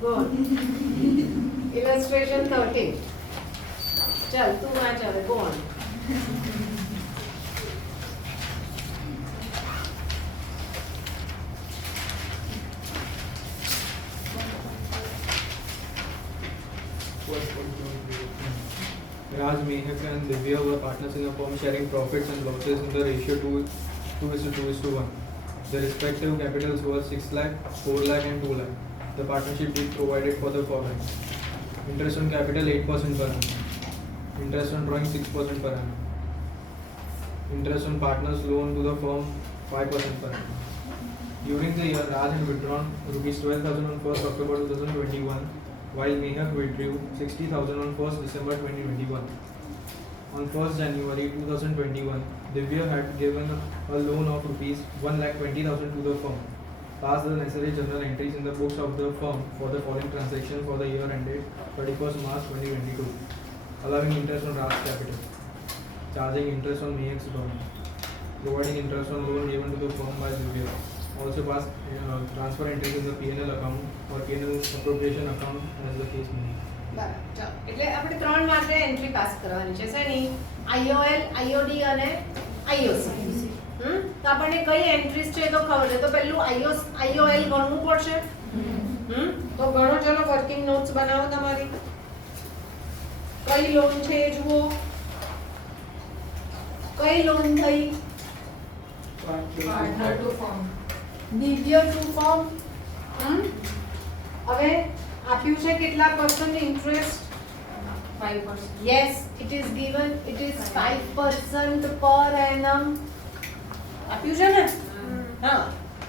Good. Illustration 13. चल तू watch હવે go on. Raj, Mehak and Divya were partners in a firm sharing profits and losses in the ratio 2:1. Their respective capitals were 6 lakh, 4 lakh and 2 lakh. The partnership each provided for the following. Interest on capital 8% per annum. Interest on drawing 6% per annum. Interest on partners loan to the firm 5% per annum. During the year, Raj had withdrawn rupees 12,000 on 1st October 2021, while Mehak withdrew 60,000 on 1st December 2021. On 1st January 2021, Divya had given a loan of rupees 1,20,000 to the firm, passed the necessary journal entries in the books of the firm for the following transaction for the year ended 31st March 2022, allowing interest on Raj's capital, charging interest on Mehak's loan, providing interest on loan given to the firm by Divya, also passed transfer entries in the P&L account or P&L appropriation account as the case may be. બરાબર ચાલો એટલે આપણે ત્રણ માટે entry pass કરવાની છે શેની IOL IOD અને IOC તો આપણને કઈ એન્ટ્રીઝ છે તો ખબર છે તો પહેલું IOL ગણવું પડશે તો ગણો ચલો વર્કિંગ નોટ્સ બનાવો તમારી કઈ લોન છે એ જુઓ કઈ લોન થઈ Partner to firm. દિવ્ય ટુ ફોર્મ હવે આપ્યું છે કેટલા percent interest 5%. yes it is given it is 5% per annum આપ્યું છે ને હા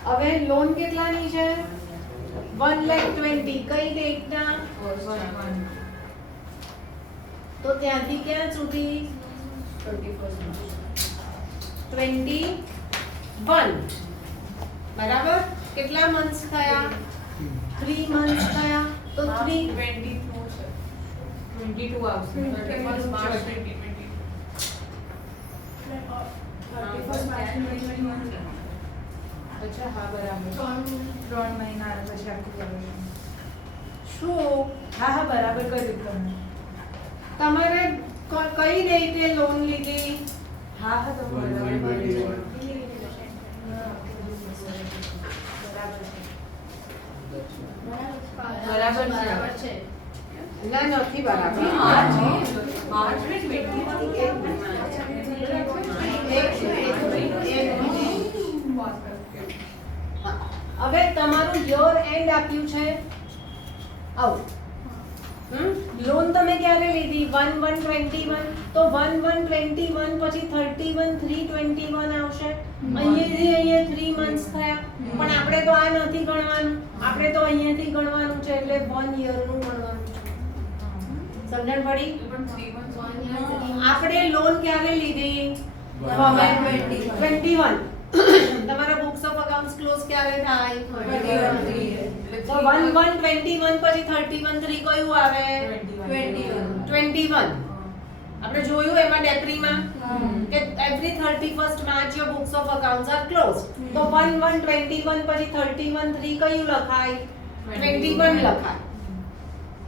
હવે લોન કેટલાની છે 1,20,000 કઈ ડેટના તો ત્યાંથી ક્યાં સુધી 21 બરાબર કેટલા મંથ્સ થયા 3 મંથ્સ થયા તો 3 22 આવશે 31st March 2020. 31st March 2021. અચ્છા હા બરાબર 3 મહિના પછી આખું કરેલું. શું હા હા બરાબર કર્યું તમે. તમારે કઈ ડેટે લોન લીધી હા હા તો બરાબર બરાબર છે. ના નથી બરાબર માર્ચ હવે તમારું યર એન્ડ આપ્યું છે આવું લોન તમે ક્યારે લીધી 1/1/21 તો 1/1/21 પછી 31/3/21 આવશે અહીંયાથી અહીંયા 3 મંથ્સ થયા પણ આપણે તો આ નથી ગણવાનું આપણે તો અહીંયાથી ગણવાનું છે એટલે 1 યર નું ગણવાનું છે સમજણ પડી આપણે લોન ક્યારે લીધી 21 તમારા બુક્સ ઓફ અકાઉન્ટ્સ ક્લોઝ ક્યારે થાય 21 તો 1/1/21 પછી 31/3 કયું આવે 21 આપણે જોયું એમાં ડેપ્રીમાં કે every 31st March your books of accounts are closed તો 1/1/21 પછી 31/3 કયું લખાય 21 લખાય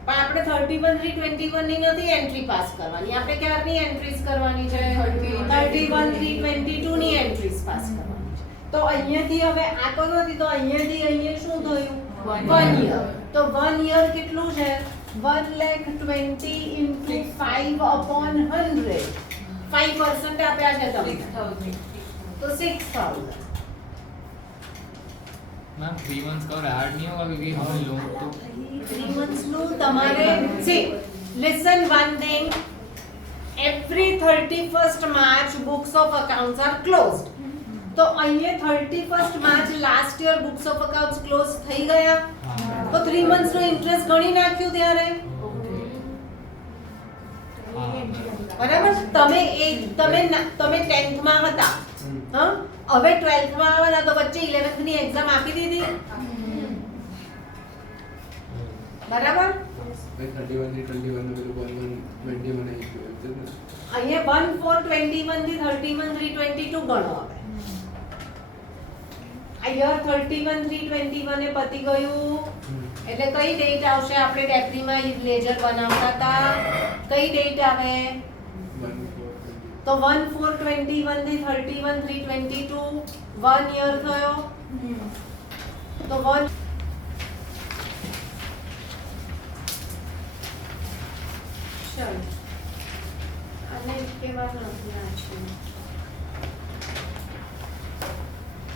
પણ આપણે 31/3/21 ની નથી એન્ટ્રી પાસ કરવાની આપણે ક્યારની એન્ટ્રીઝ કરવાની છે 31/3/22 ની એન્ટ્રીઝ પાસ કરવાની છે તો અહીંયાથી હવે આ તો નથી તો અહીંયાથી અહીંયા શું થયું 1 યર તો 1 યર કેટલું છે 1,20,000 into 5/100 5% આપ્યા છે તમને 6,000. તો 6,000 मैम 3 मंथ्स का और ऐड नहीं होगा क्योंकि हमें लोन तो 3 months નું તમારે see listen one thing every 31st March books of accounts are closed તો અહીંયા 31st March last year books of accounts close થઈ ગયા તો 3 months નો ઇન્ટરેસ્ટ ગણી નાખ્યું ત્યારે બરાબર તમે 10th માં હતા હા હવે 12th માં આવવાના તો વચ્ચે 11th ની એક્ઝામ આપી દીધી બરાબર 31 અહીંયા 1/4/21 થી 31/3/22 ગણો હવે આ યર 31/3/21 એ પતી ગયું એટલે કઈ ડેટ આવશે? આપણે ડેપ્રીમાં લેજર બનાવતા હતા, કઈ ડેટ આવે? તો 1/4/21 થી 31/3/22 1 યર થયો. તો 1 ચલ આને કહેવાનું નથી આ છે.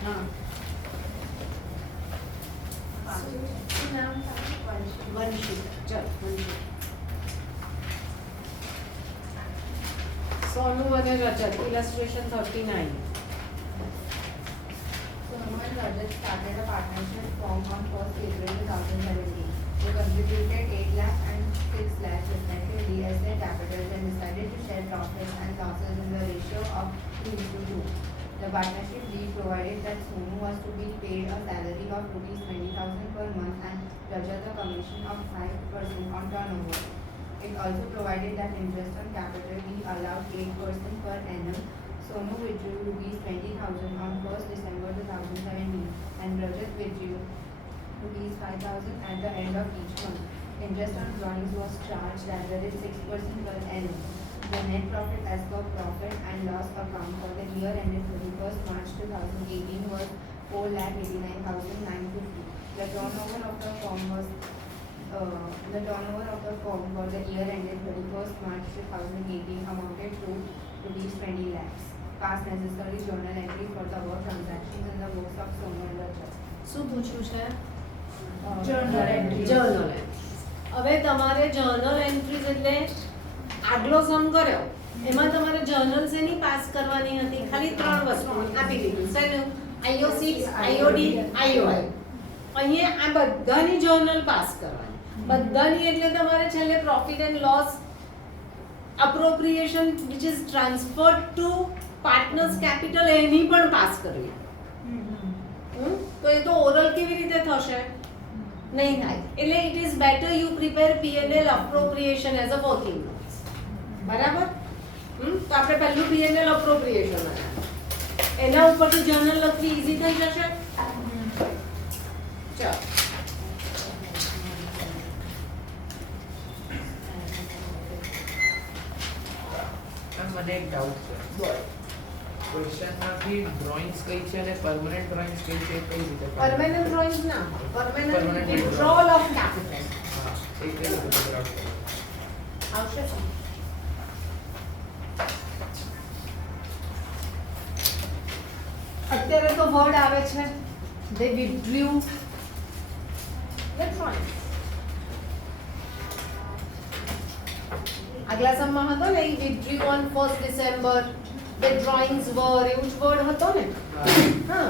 હા શું નામ તારું? વંશી. ચલ વંશી. સોનું અને રજત ઇલસ્ટ્રેશન 39. Sonu and Rajat started a partnership firm on 1st April 2017. They contributed 8 lakh and 6 lakh respectively as their capitals and decided to share profits and losses in the ratio of 2:2. The partnership deed provided that Sonu was to be paid a salary of rupees 20,000 per month and Rajat a commission of 5% on turnover. It also provided that interest on capital be allowed 8% per annum. Sonu withdrew rupees 20,000 on 1st December 2017 and Rajat withdrew rupees 5,000 at the end of each month. Interest on drawings was charged at the rate 6% per annum. The net profit as per profit and loss account for the year ended 31st March 2018 was 4,89,950. The turnover of the firm for the year ended 31st March 2018 amounted to rupees 20 lakhs. Pass necessary journal entry for the above transactions in the books of Sonu and Rajat. શું પૂછ્યું છે? Journal entry. Journal entries. હવે તમારે journal entries એટલે આગલો સમ કર્યો એમાં તમારે જર્નલ્સ એની પાસ કરવાની હતી. ખાલી 3 વસ્તુ આપી દીધું. શેનું? IOC, IOD, IOI. અહીંયા આ બધાની જર્નલ પાસ કરવાની. બધાની એટલે તમારે છેલ્લે profit and loss appropriation which is transferred to partners capital એની પણ પાસ કરવી. તો એ તો ઓરલ કેવી રીતે થશે? નહીં થાય. એટલે it is better you prepare P&L appropriation as a working notes. બરાબર? તો આપણે પહેલું P&L અપ્રોપ્રિએશન એના ઉપરથી જર્નલ લખવી ઈઝી થઈ જશે. ચાલો મને એક ડાઉટ છે. ક્વેશ્ચનમાંથી ડ્રોઈંગ્સ કઈ છે અને પરમનન્ટ ડ્રોઈંગ્સ કઈ છે કઈ રીતે પરમેનન્ટ ડ્રોઈંગ્સ ના પરમેનન્ટ Permanent વિથડ્રોવલ ઓફ કેપિટલ હા એ કઈ રીતે ફigure out કરવું? આવશે. અત્યારે તો વર્ડ આવે છે they withdrew electronics. આગલા સમમાં હતો ને એ withdrew on 1st December the drawings were એવું જ વર્ડ હતો ને. હા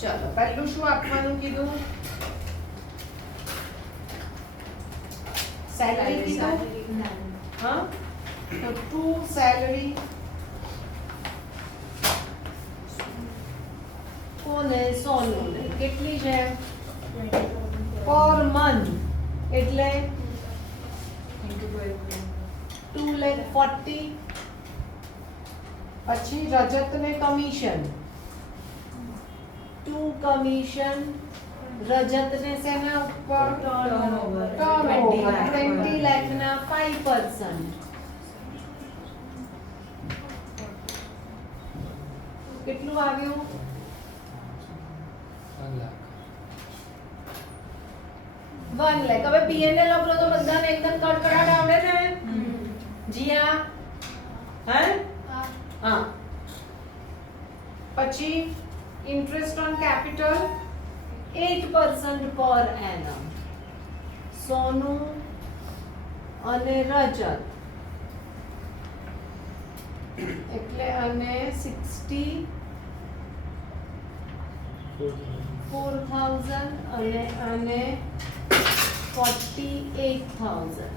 ચલો પહેલું શું આપવાનું કીધું? સેલરી કીધું. હા તો ટુ સેલરી કોને? સોનુને. કેટલી છે? પર મંથ એટલે 2,40,000. પછી રજતને કમિશન 2 કમિશન. રજતને શેના ઉપર? Turnover. ટર્નઓવર 20 20 લાખ ના 5%. કેટલું આવ્યું? 1 લાખ. હવે P&L આપલો તો બધાને એકદમ કડકડાટ આવડે ને? જીયા હે? હા. પછી interest on capital 8% per annum. સોનુ અને રજત એટલે અને 64,000 અને 48,000.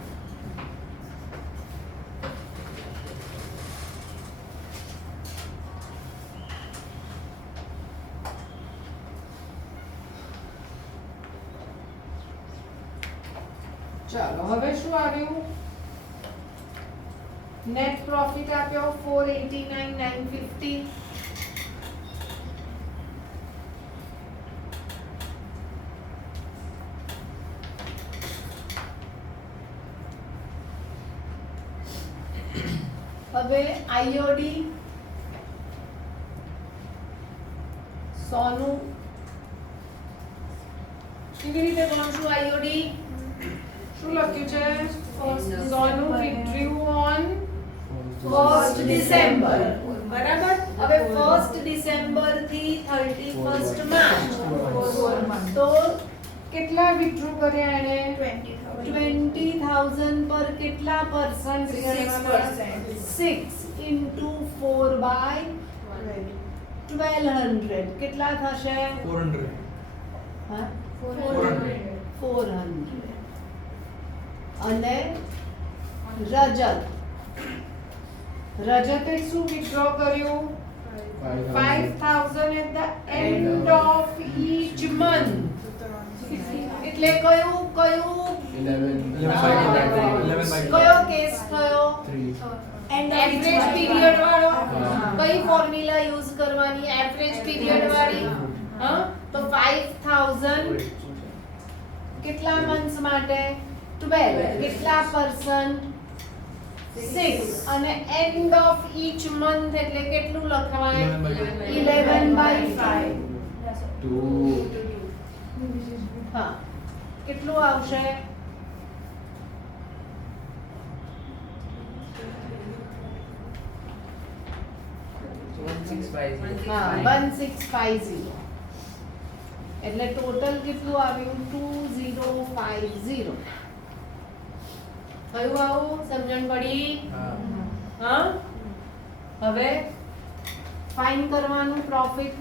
ચલો ચાલો હવે શું આવ્યું? નેટ પ્રોફિટ આપ્યો 489,950. હવે આઈઓડી સોનું કેવી રીતે ગણશું? આઈઓડી શું લખ્યું છે? સોનું withdrew on 1st December. બરાબર. હવે 1st December થી 31st March તો કેટલા withdraw કર્યા એને? 20,000 પર કેટલા percent? 6 into 4 by 1200 કેટલા થશે? 400. હા? 400. 400. અને રજતે શું વિથડ્રો કર્યું? 5,000 at the end of each month. એટલે કયો 11 કયો કેસ થયો? એવરેજ પીરિયડ વાળો. કઈ ફોર્મ્યુલા યુઝ કરવાની? એવરેજ પીરિયડ વાળી. હા, તો 5,000 કેટલા મંથ્સ માટે? 12. કેટલા પરસન્ટ? 6. અને એન્ડ ઓફ ઈચ મંથ એટલે કેટલું લખવાય? 11/5. હા, કેટલું આવશે? હા, 1650. એટલે ટોટલ કેટલું આવ્યું? 2050. કયું આવું? સમજણ પડી? હા. હવે ફાઇન કરવાનું પ્રોફિટ.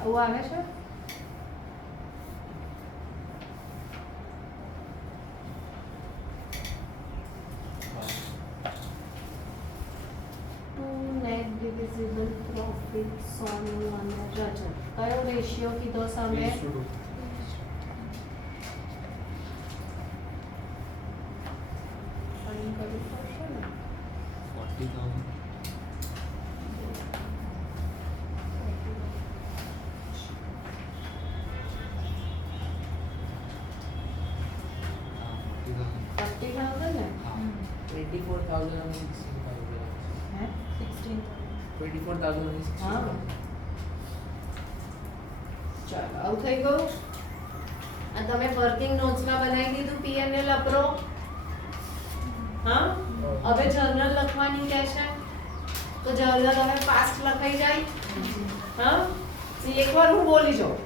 આવું આવે છે? નેટ ડિવિઝિબલ પ્રોફિટ સોનું અને રજત. કયો રેશિયો કીધો સામે? 1:2. ફાઇન કરવું પડશે ને. 40,000. હા, 30,000 ને? હા. 24,000 only 16,000. હે? 24,000 only 16,000. ચાલો, આવું થઈ ગયું. આ તમે વર્કિંગ નોટ્સમાં બનાવી દીધું P&L અપરો. હા, હવે જર્નલ લખવાની કહે છે તો જર્નલ હવે ફાસ્ટ લખાઈ જાય. હા, એકવાર હું બોલી જાઉં.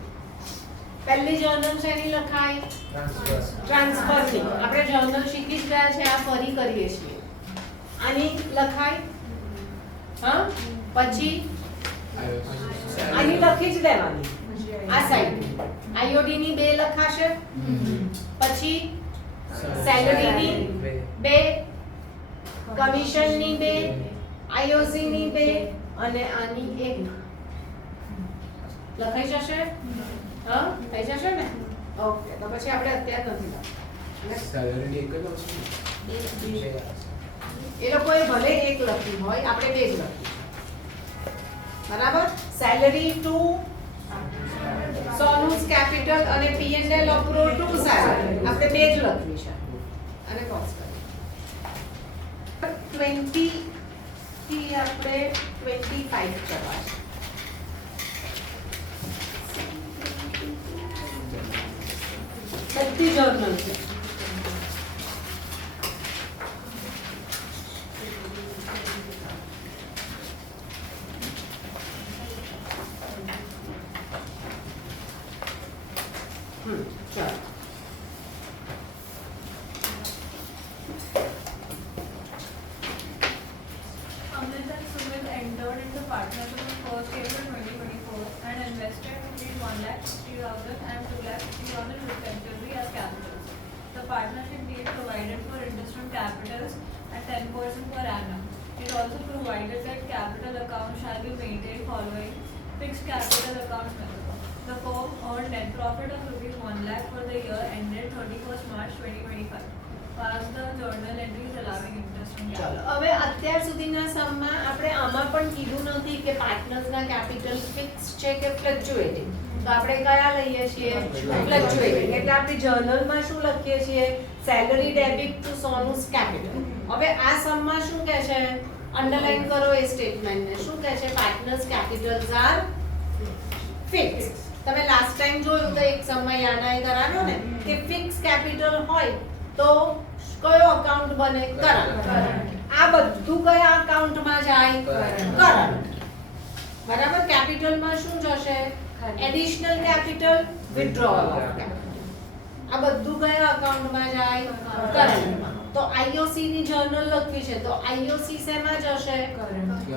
પહેલી જર્નલ શેની લખાય? ટ્રાન્સફરની. આપણે જર્નલ શીખી જ ગયા છે, આ ફરી કરીએ છીએ. આની લખાય. હા, પછી આની લખી જ દેવાની. આ સાઈડ આઈઓડી ની 2 લખાશે. પછી સેલરી ની 2, કમિશન ની 2, આઈઓસી ની 2 અને આની 1 લખાઈ જશે. હા, થઈ જશે ને? ઓકે, તો પછી આપણે અત્યારે નથી લખવાનું. સેલરી એક જ વસ્તુ એ લોકોએ ભલે 1 લખ્યું હોય, આપણે 2 જ લખ્યું. બરાબર. સેલરી ટુ સોનુસ કેપિટલ અને P&L અપ્રો ટુ સેલરી આપણે 2 જ લખ્યું છે. અને કોસ્ટ કરી 20 થી આપણે 25 કરવાશે. બધી જર્નલ છે. ચાલો. Amrit and Sumit entered into partnership on 1st April 2024 and invested between 1,50,000 and 2,50,000 respectively as capitals. The partnership deal provided for interest on capitals at 10% per annum. It also provided that capital accounts shall be maintained following fixed capital accounts method. The firm earned net profit of rupees 1 lakh for the year ended 31st March 2025. Pass the journal entries allowing interest on ચલો capital. હવે અત્યાર સુધીના સમમાં આપણે આમાં પણ કીધું નથી કે પાર્ટનર્સના કેપિટલ ફિક્સ છે કે ફ્લક્ચ્યુએટિંગ. તો આપણે કયા લઈએ છીએ? ફ્લક્ચ્યુએટિંગ. એટલે આપણે જર્નલમાં શું લખીએ છીએ? Salary debit to Sonu's capital. હવે આ સમમાં શું કહે છે? અંડરલાઈન કરો એ સ્ટેટમેન્ટને. શું કહે છે? Partners capitals are fixed. તમે લાસ્ટ ટાઈમ જોયું તો એક સમય યાનાએ કરાવ્યો ને કે ફિક્સ કેપિટલ હોય તો કયો અકાઉન્ટ બને? કરંટ. આ બધું કયા અકાઉન્ટમાં જાય? કરંટ. બરાબર. કેપિટલમાં શું જશે? Additional capital, withdrawal of capital. આ બધું કયા અકાઉન્ટમાં જાય? કરંટમાં. તો આઈઓસી ની જર્નલ લખવી છે તો આઈઓસી શેમાં જશે?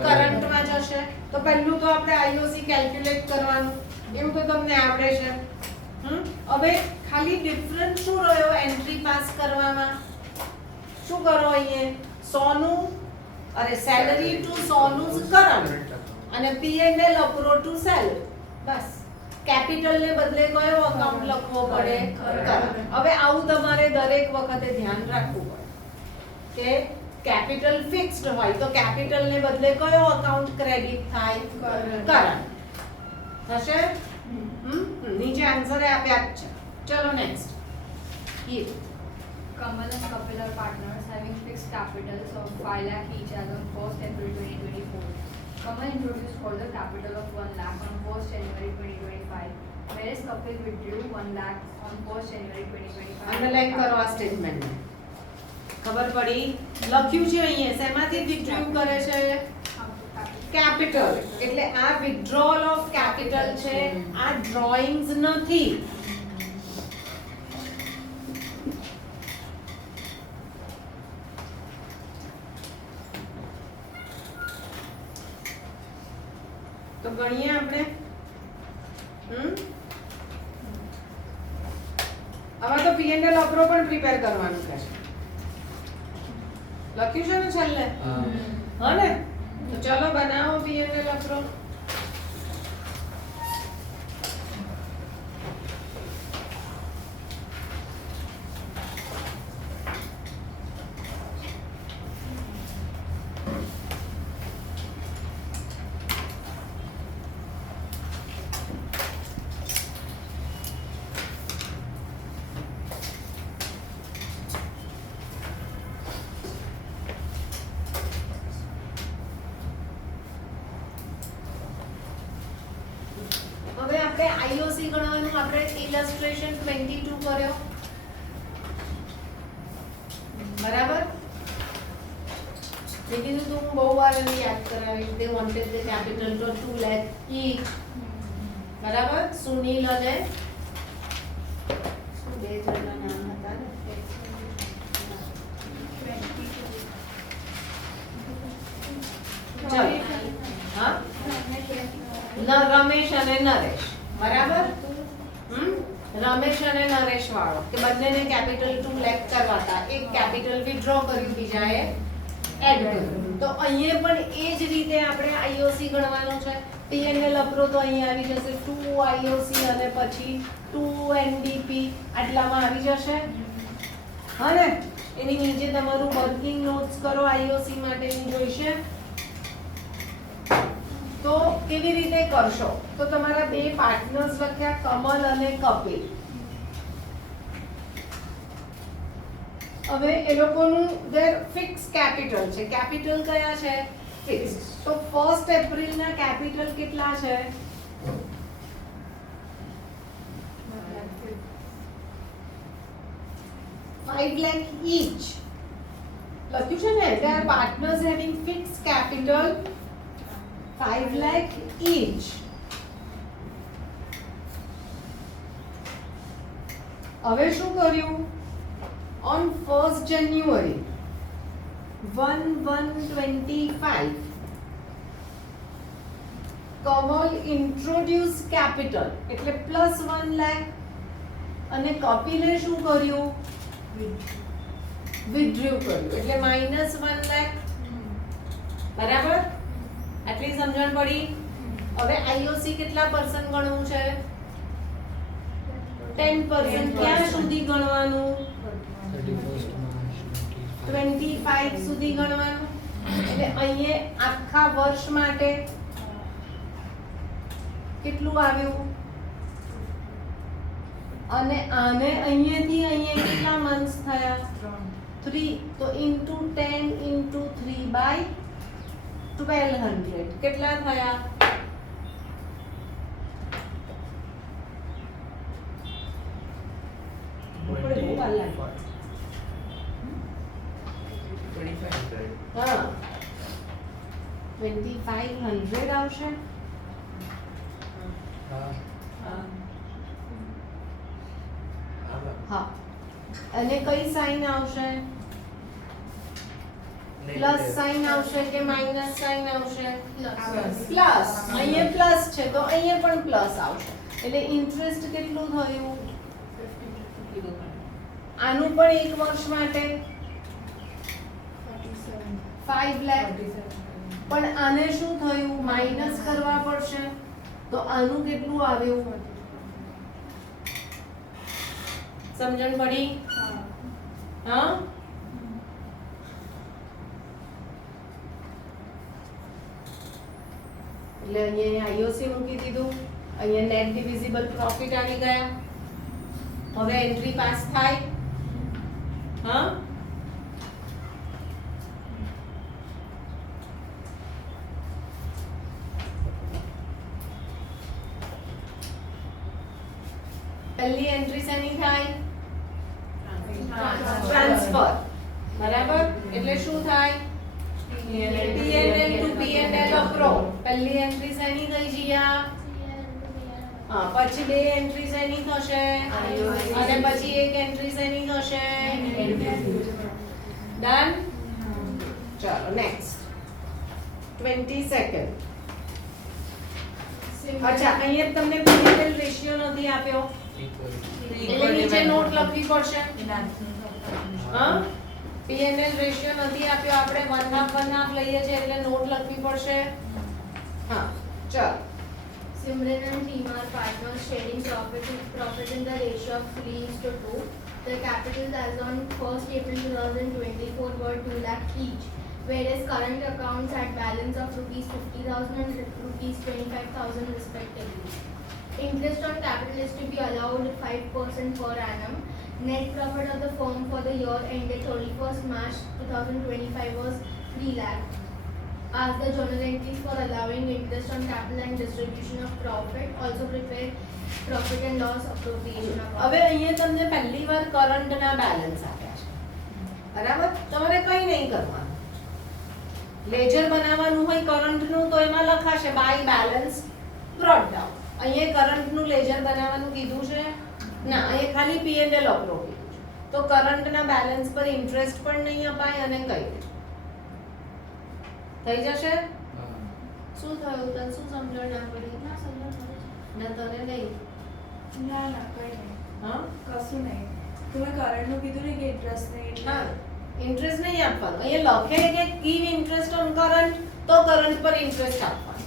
કરંટમાં જશે. તો પહેલું તો આપણે આઈઓસી કેલ્ક્યુલેટ કરવાનું. એવું તો તમને આવડે છે. હવે ખાલી ડિફરન્સ શું રહ્યો એન્ટ્રી પાસ કરવામાં? શું કરો અહીંયા? સોનું અરે સેલરી ટુ સોનુસ કરંટ અને P&L અપ્રો ટુ સેલરી. બસ. કેપિટલ ને બદલે કયો અકાઉન્ટ લખવો પડે? કરંટ. હવે આવું તમારે દરેક વખતે ધ્યાન રાખવું પડે કે કેપિટલ ફિક્સ્ડ હોય તો કેપિટલ ને બદલે કયો અકાઉન્ટ ક્રેડિટ થાય? કરંટ. થશે? નીચે આન્સર આપ્યા જ છે. ચલો next. Kamal and Kapil are partners having fixed capitals of 5 lakh each as on 1st April 2024. Kamal introduced further capital of 1 lakh on 1st January 2025, whereas Kapil withdrew 1 lakh on 1st January 2025. Underline કરો આ સ્ટેટમેન્ટને. ખબર પડી? લખ્યું છે અહીંયા શેમાંથી વિથડ્રુ કરે છે? Capital. એટલે આ વિથડ્રોઅલ ઓફ કેપિટલ છે, આ ડ્રોઈંગ્સ નથી. તો ગણીએ આપણે. આમાં તો P&L અપ્રો પણ પ્રિપેર કરવાનું છે. લખ્યું છે ને છેલ્લે? હા ને? તો ચલો બનાવો P&L અપ્રો. હવે આપણે આઈઓસી ગણવાનું. આપણે ઇલસ્ટ્રેશન 22 કર્યો. બરાબર. મેં કીધું તું હું બહુ વાર એને યાદ કરાવીશ. they wanted the capital to 2 lakh each. બરાબર. સુનિલ અને શું બે જણના નામ હતા ને? ચલો. હા, રમેશ અને નરેશ. બરાબર. રમેશ અને નરેશ વાળો કે બંનેને કેપિટલ 2 લાખ કરવા હતા. એક કેપિટલ વિથડ્રો કર્યું, બીજાએ એડ કર્યું. તો અહીંયા પણ એ જ રીતે આપણે આઈઓસી ગણવાનું છે. P&L અપ્રો તો અહીંયા આવી જશે 2 આઈઓસી અને પછી 2 એનડીપી આટલામાં આવી જશે. હા ને? એની નીચે તમારું વર્કિંગ નોટ્સ કરો આઈઓસી માટેની જોઈશે. તો કેવી રીતે કરશો? તો તમારા બે પાર્ટનર્સ લખ્યા કમલ અને કપિલ. હવે એ લોકોનું ધેર ફિક્સ કેપિટલ છે. કેપિટલ કયા છે? ફિક્સ. તો 1st એપ્રિલ ના કેપિટલ કેટલા છે? 5 lakh each. લખ્યું છે ને? they are partners having fixed capital 5 lakh each. હવે શું કર્યું? on 1st January 1/1/25 Kamal introduce capital એટલે +1 lakh અને કપિલે શું કર્યું? withdrew કર્યું એટલે -1 lakh. બરાબર? આટલી સમજણ પડી? હવે IOC કેટલા પર્સન્ટ ગણવું છે? 10%. ક્યાં સુધી ગણવાનું? 31st March 25 સુધી ગણવાનું. એટલે અહીંયા આખા વર્ષ માટે કેટલું આવ્યું? અને આને અહીંયાથી અહીંયા કેટલા મંથ્સ થયા? 3. તો into 10 into 3 by 1200 કેટલા થયા? હા 2500 આવશે. હા અને કઈ સાઇન આવશે? પ્લસ સાઇન આવશે કે માઇનસ સાઇન આવશે? પ્લસ. અહીંયા પ્લસ છે તો અહીંયા પણ પ્લસ આવશે. એટલે ઇન્ટરેસ્ટ કેટલું થયું? આનું પણ એક વર્ષ માટે 5 લાખ. પણ આને શું થયું? માઇનસ કરવા પડશે. તો આનું કેટલું આવ્યું? સમજણ પડી? હા એટલે અહીંયા IOC મૂકી દીધું. અહીંયા નેટ ડિવિઝિબલ પ્રોફિટ આવી ગયા. હવે એન્ટ્રી પાસ થાય. હા પહેલી એન્ટ્રી શેની થાય? ટ્રાન્સફર. બરાબર? એટલે શું થાય? P&L to P&L approach. પહેલી એન્ટ્રી શેની થઈ જીયા? હા પછી બે એન્ટ્રી શેની થશે? અને પછી એક એન્ટ્રી શેની થશે? ડન. ચાલો નેક્સ્ટ 20 સેકન્ડ. અચ્છા અહીંયા તમને P&L રેશિયો નથી આપ્યો એટલે નીચે નોટ લખવી પડશે. હા P&L રેશિયો નથી આપ્યો. આપણે 1/2 લઈએ છીએ એટલે નોટ લખવી પડશે. હા ચાલ. Simran and team are partners sharing profit in the ratio of 3:2. The capitals as on 1st April 2024 were 2 lakh each, whereas current accounts had balance of rupees 50,000 and rupees 25,000 respectively. Interest on capital is to be allowed 5% per annum. Net profit of the firm for the year ended 31st March 2025 was 3 lakh. As the journal entries for allowing interest on capital and distribution of profit, also prepare profit and loss appropriation account. હવે અહીંયા તમને પહેલી વાર current ના balance આપ્યા છે. બરાબર? તમારે કંઈ નહીં કરવાનું. લેજર બનાવવાનું હોય કરંટ નું તો એમાં લખાશે બાય બેલેન્સ બ્રોટ ડાઉન. અહીંયા કરંટ નું લેજર બનાવવાનું કીધું છે ના, અહીંયા ખાલી P&L અપ્રોચ કીધું છે. તો કરંટ ના બેલેન્સ પર ઇન્ટરેસ્ટ પણ નહીં અપાય અને કંઈ નહીં. થઈ જશે? શું થયું? તને શું સમજણ ના પડી? ના તને નહીં. ના ના કઈ નહીં, હા કશું નહીં. તમે કરંટનું કીધું ને કે ઇન્ટરેસ્ટ નહીં એટલે હા ઇન્ટરેસ્ટ નહીં આપવાનું. અહીંયા લખે કે ગીવ ઇન્ટરેસ્ટ ઓન કરંટ તો કરંટ પર ઇન્ટરેસ્ટ આપવાનું.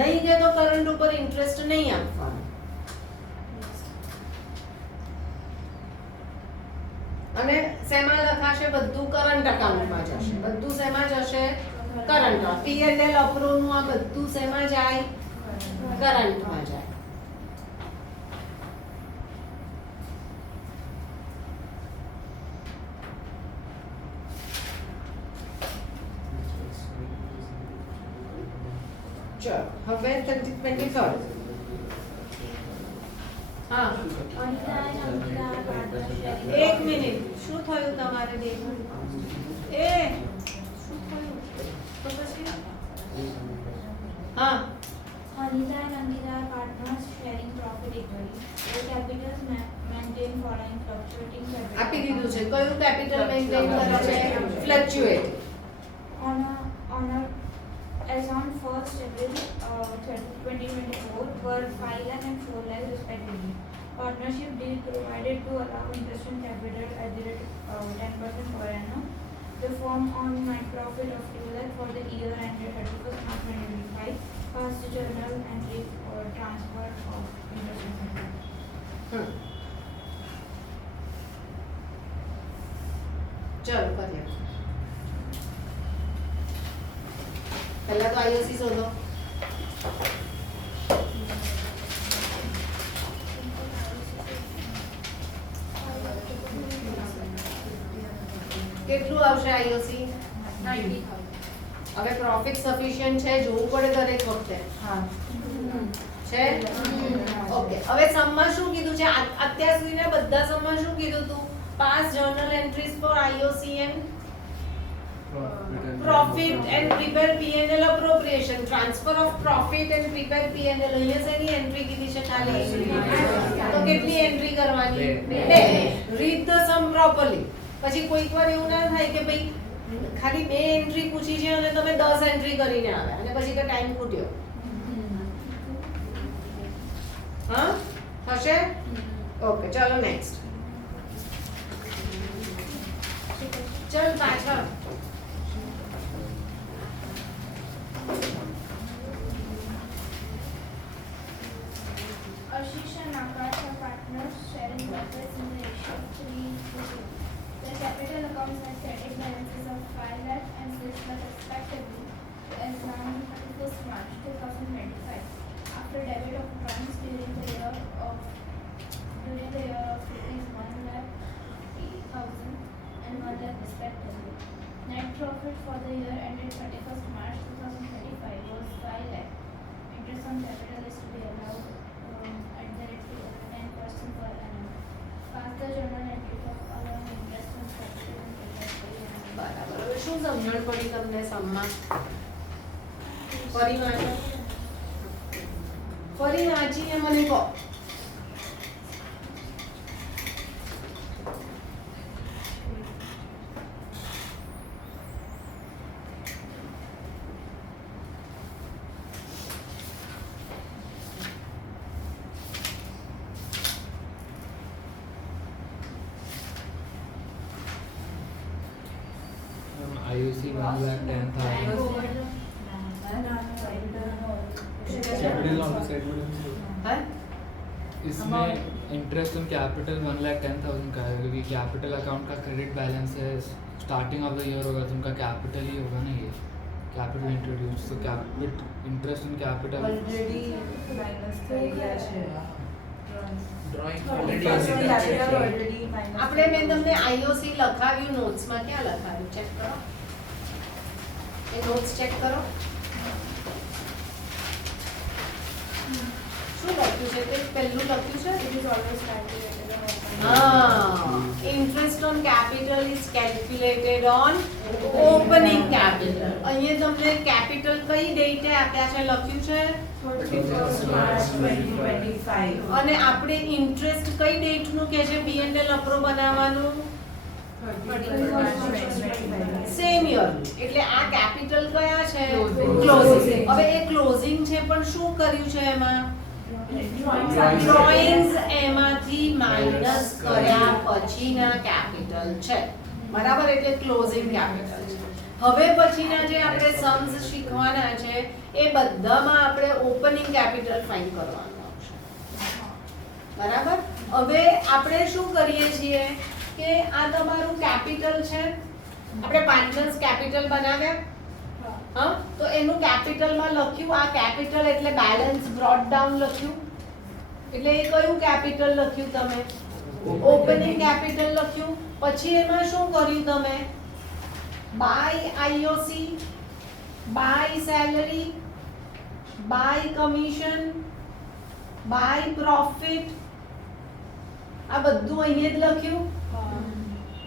નહીં કે તો કરંટ ઉપર ઇન્ટરેસ્ટ નહીં આપવાનું. અને શેમાં લખાશે? બધું કરંટ અકાઉન્ટમાં જશે. બધું શેમાં જશે? કરંટ. P&L અપ્રોચ નું આ બધું શેમાં જાય? કરંટમાં જાય. ચલો હવે 23rd. હા એક મિનિટ. શું થયું તમારે દેવું? એ શું થયું? તો પછી હા Anita and Angita are partners sharing profit equally. The capitals maintain following fluctuating capital. આપી દીધું છે. કયું કેપિટલ મેન્ટેન કરે છે? Fluctuate. As on 1st April 2024 were 5 lakh and 4 lakh respectively. Partnership deal provided to allow interest on capital at the rate 10% per annum. The firm earned net profit of 2 lakh for the year ended 31st March 2025. Past journal entry or transfer of interest and capital. ચલો કરીએ. પહેલા તો IOC શોધો. કેટલું આવશે IOC? 90,000. હવે profit sufficient છે જોવું પડે દરેક વખતે. છે ઓકે. હવે સમમાં શું કીધું છે? અત્યાર સુધીના બધા સમમાં શું કીધું તું? Pass journal entries for IOC and profit and prepare P&L appropriation, transfer of profit and prepare P&L. અહીંયા શેની એન્ટ્રી કીધી છે ખાલી? તો કેટલી એન્ટ્રી કરવાની? 2. Read the sum properly. પછી કોઈક વાર એવું ના થાય કે ભાઈ ખાલી 2 એન્ટ્રી પૂછી છે અને તમે 10 એન્ટ્રી કરીને આવ્યા અને પછી તો ટાઈમ ખૂટ્યો. હા થશે? ઓકે ચલો નેક્સ્ટ. ચલ પાછળ. Ashish and Akash are partners sharing profits in the ratio of 3:2. Their capital accounts had credit balances of 5 lakh and 6 lakh respectively as on 31st March 2025. After debit of funds during the year of rupees 1,50,000 and 1 lakh respectively. Net profit for the year ended 31st March 2025 was 5 lakh. Interest on capital is to be allowed at the rate of 10% per annum. Pass the journal entry of allowing interest on capital and interest per annum. બરાબર. હવે શું સમજણ પડી તમને સમમાં? ફરી વાંચો. ફરી વાંચીને મને કહો. IOC 1,10,000. Capital on this evidence. હા? इसमें इंटरेस्ट ऑन कैपिटल 1,10,000 का है क्योंकि कैपिटल अकाउंट का क्रेडिट बैलेंस है स्टार्टिंग ऑफ द ईयर होगा तो उनका कैपिटल ही होगा ना ये कैपिटल इंट्रोड्यूस तो capital interest on capital already minus થઈ ગયા છે Drawing Personal capital already minus આપણે મેં તમને IOC લખાવ્યું નોટ્સમાં. ક્યાં લખાવ્યું? ચેક કરો. એ નોટ્સ ચેક કરો. શું લખ્યું છે? તે પહેલું લખ્યું છે. It is always calculated on open. Interest on capital is calculated on opening capital. અહીંયા તમને capital કઈ ડેટે આપ્યા છે લખ્યું છે? 31st March 2025. અને આપણે ઇન્ટરેસ્ટ કઈ ડેટ નું કે છે P&L અપ્રો બનાવવાનું? 31st March 2025. Same year. એટલે આ કેપિટલ કયા છે? Closing. ક્લોઝિંગ. હવે એ ક્લોઝિંગ છે પણ શું કર્યું છે એમાં? ડ્રોઈંગ્સ એમાંથી માઈનસ કર્યા પછીના કેપિટલ છે. બરાબર? એટલે ક્લોઝિંગ કેપિટલ છે. હવે પછીના જે આપણે सम्स શીખવાના છે એ બધામાં આપણે ઓપનિંગ કેપિટલ ફાઇન્ડ કરવાનું આવશે. બરાબર? હવે આપણે શું કરીએ છીએ કે આ તમારું કેપિટલ છે. આપણે પાર્ટનર્સ કેપિટલ બનાવ્યા. હા, તો એનું કેપિટલમાં લખ્યું. આ કેપિટલ એટલે બેલેન્સ બ્રોટ ડાઉન લખ્યું. એટલે એ કયું કેપિટલ લખ્યું તમે? ઓપનિંગ કેપિટલ લખ્યું. પછી એમાં શું કર્યું તમે? By IOC, by salary, by commission, by profit, આ બધું અહીંયા જ લખ્યું.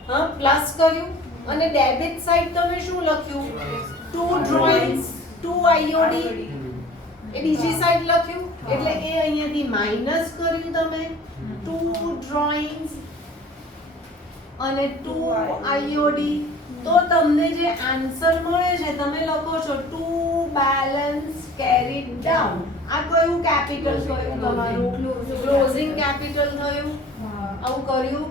હા, પ્લસ કર્યું. અને ડેબિટ સાઈડ તમે શું લખ્યું? 2 ડ્રોઈંગ્સ, 2 IOD. એ બીજી સાઈડ લખ્યું. એટલે એ અહીંયાથી માઈનસ કર્યું તમે. 2 ડ્રોઈંગ્સ અને 2 IOD. તો તમને જે આન્સર મળે છે તમે લખો છો 2 બેલેન્સ કેરીડ ડાઉન. આ કયું કેપિટલ થયું તમારું? ક્લોઝિંગ કેપિટલ થયું. આવું કર્યું?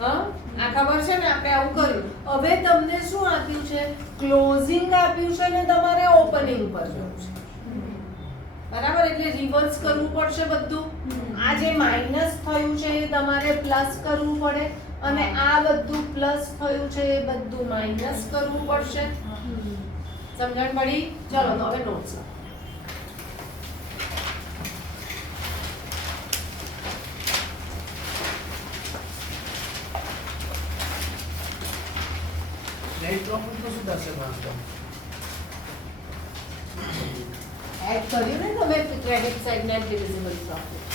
હા, આ ખબર છે ને, આપણે આવું કર્યું. હવે તમને શું આપ્યું છે? ક્લોઝિંગ આપ્યું છે ને તમારે ઓપનિંગ પર જવું છે. બરાબર, એટલે રિવર્સ કરવું પડશે બધું. આ જે માઇનસ થયું છે એ તમારે પ્લસ કરવું પડે, અને આ બધું પ્લસ થયું છે એ બધું માઇનસ કરવું પડશે. સમજણ પડી? ચલો તો હવે નોટ્સ. નેટ પ્રોફિટ તો શું થશે માસ્ટર? એડ કર્યું ને તમે credit side net divisible profit.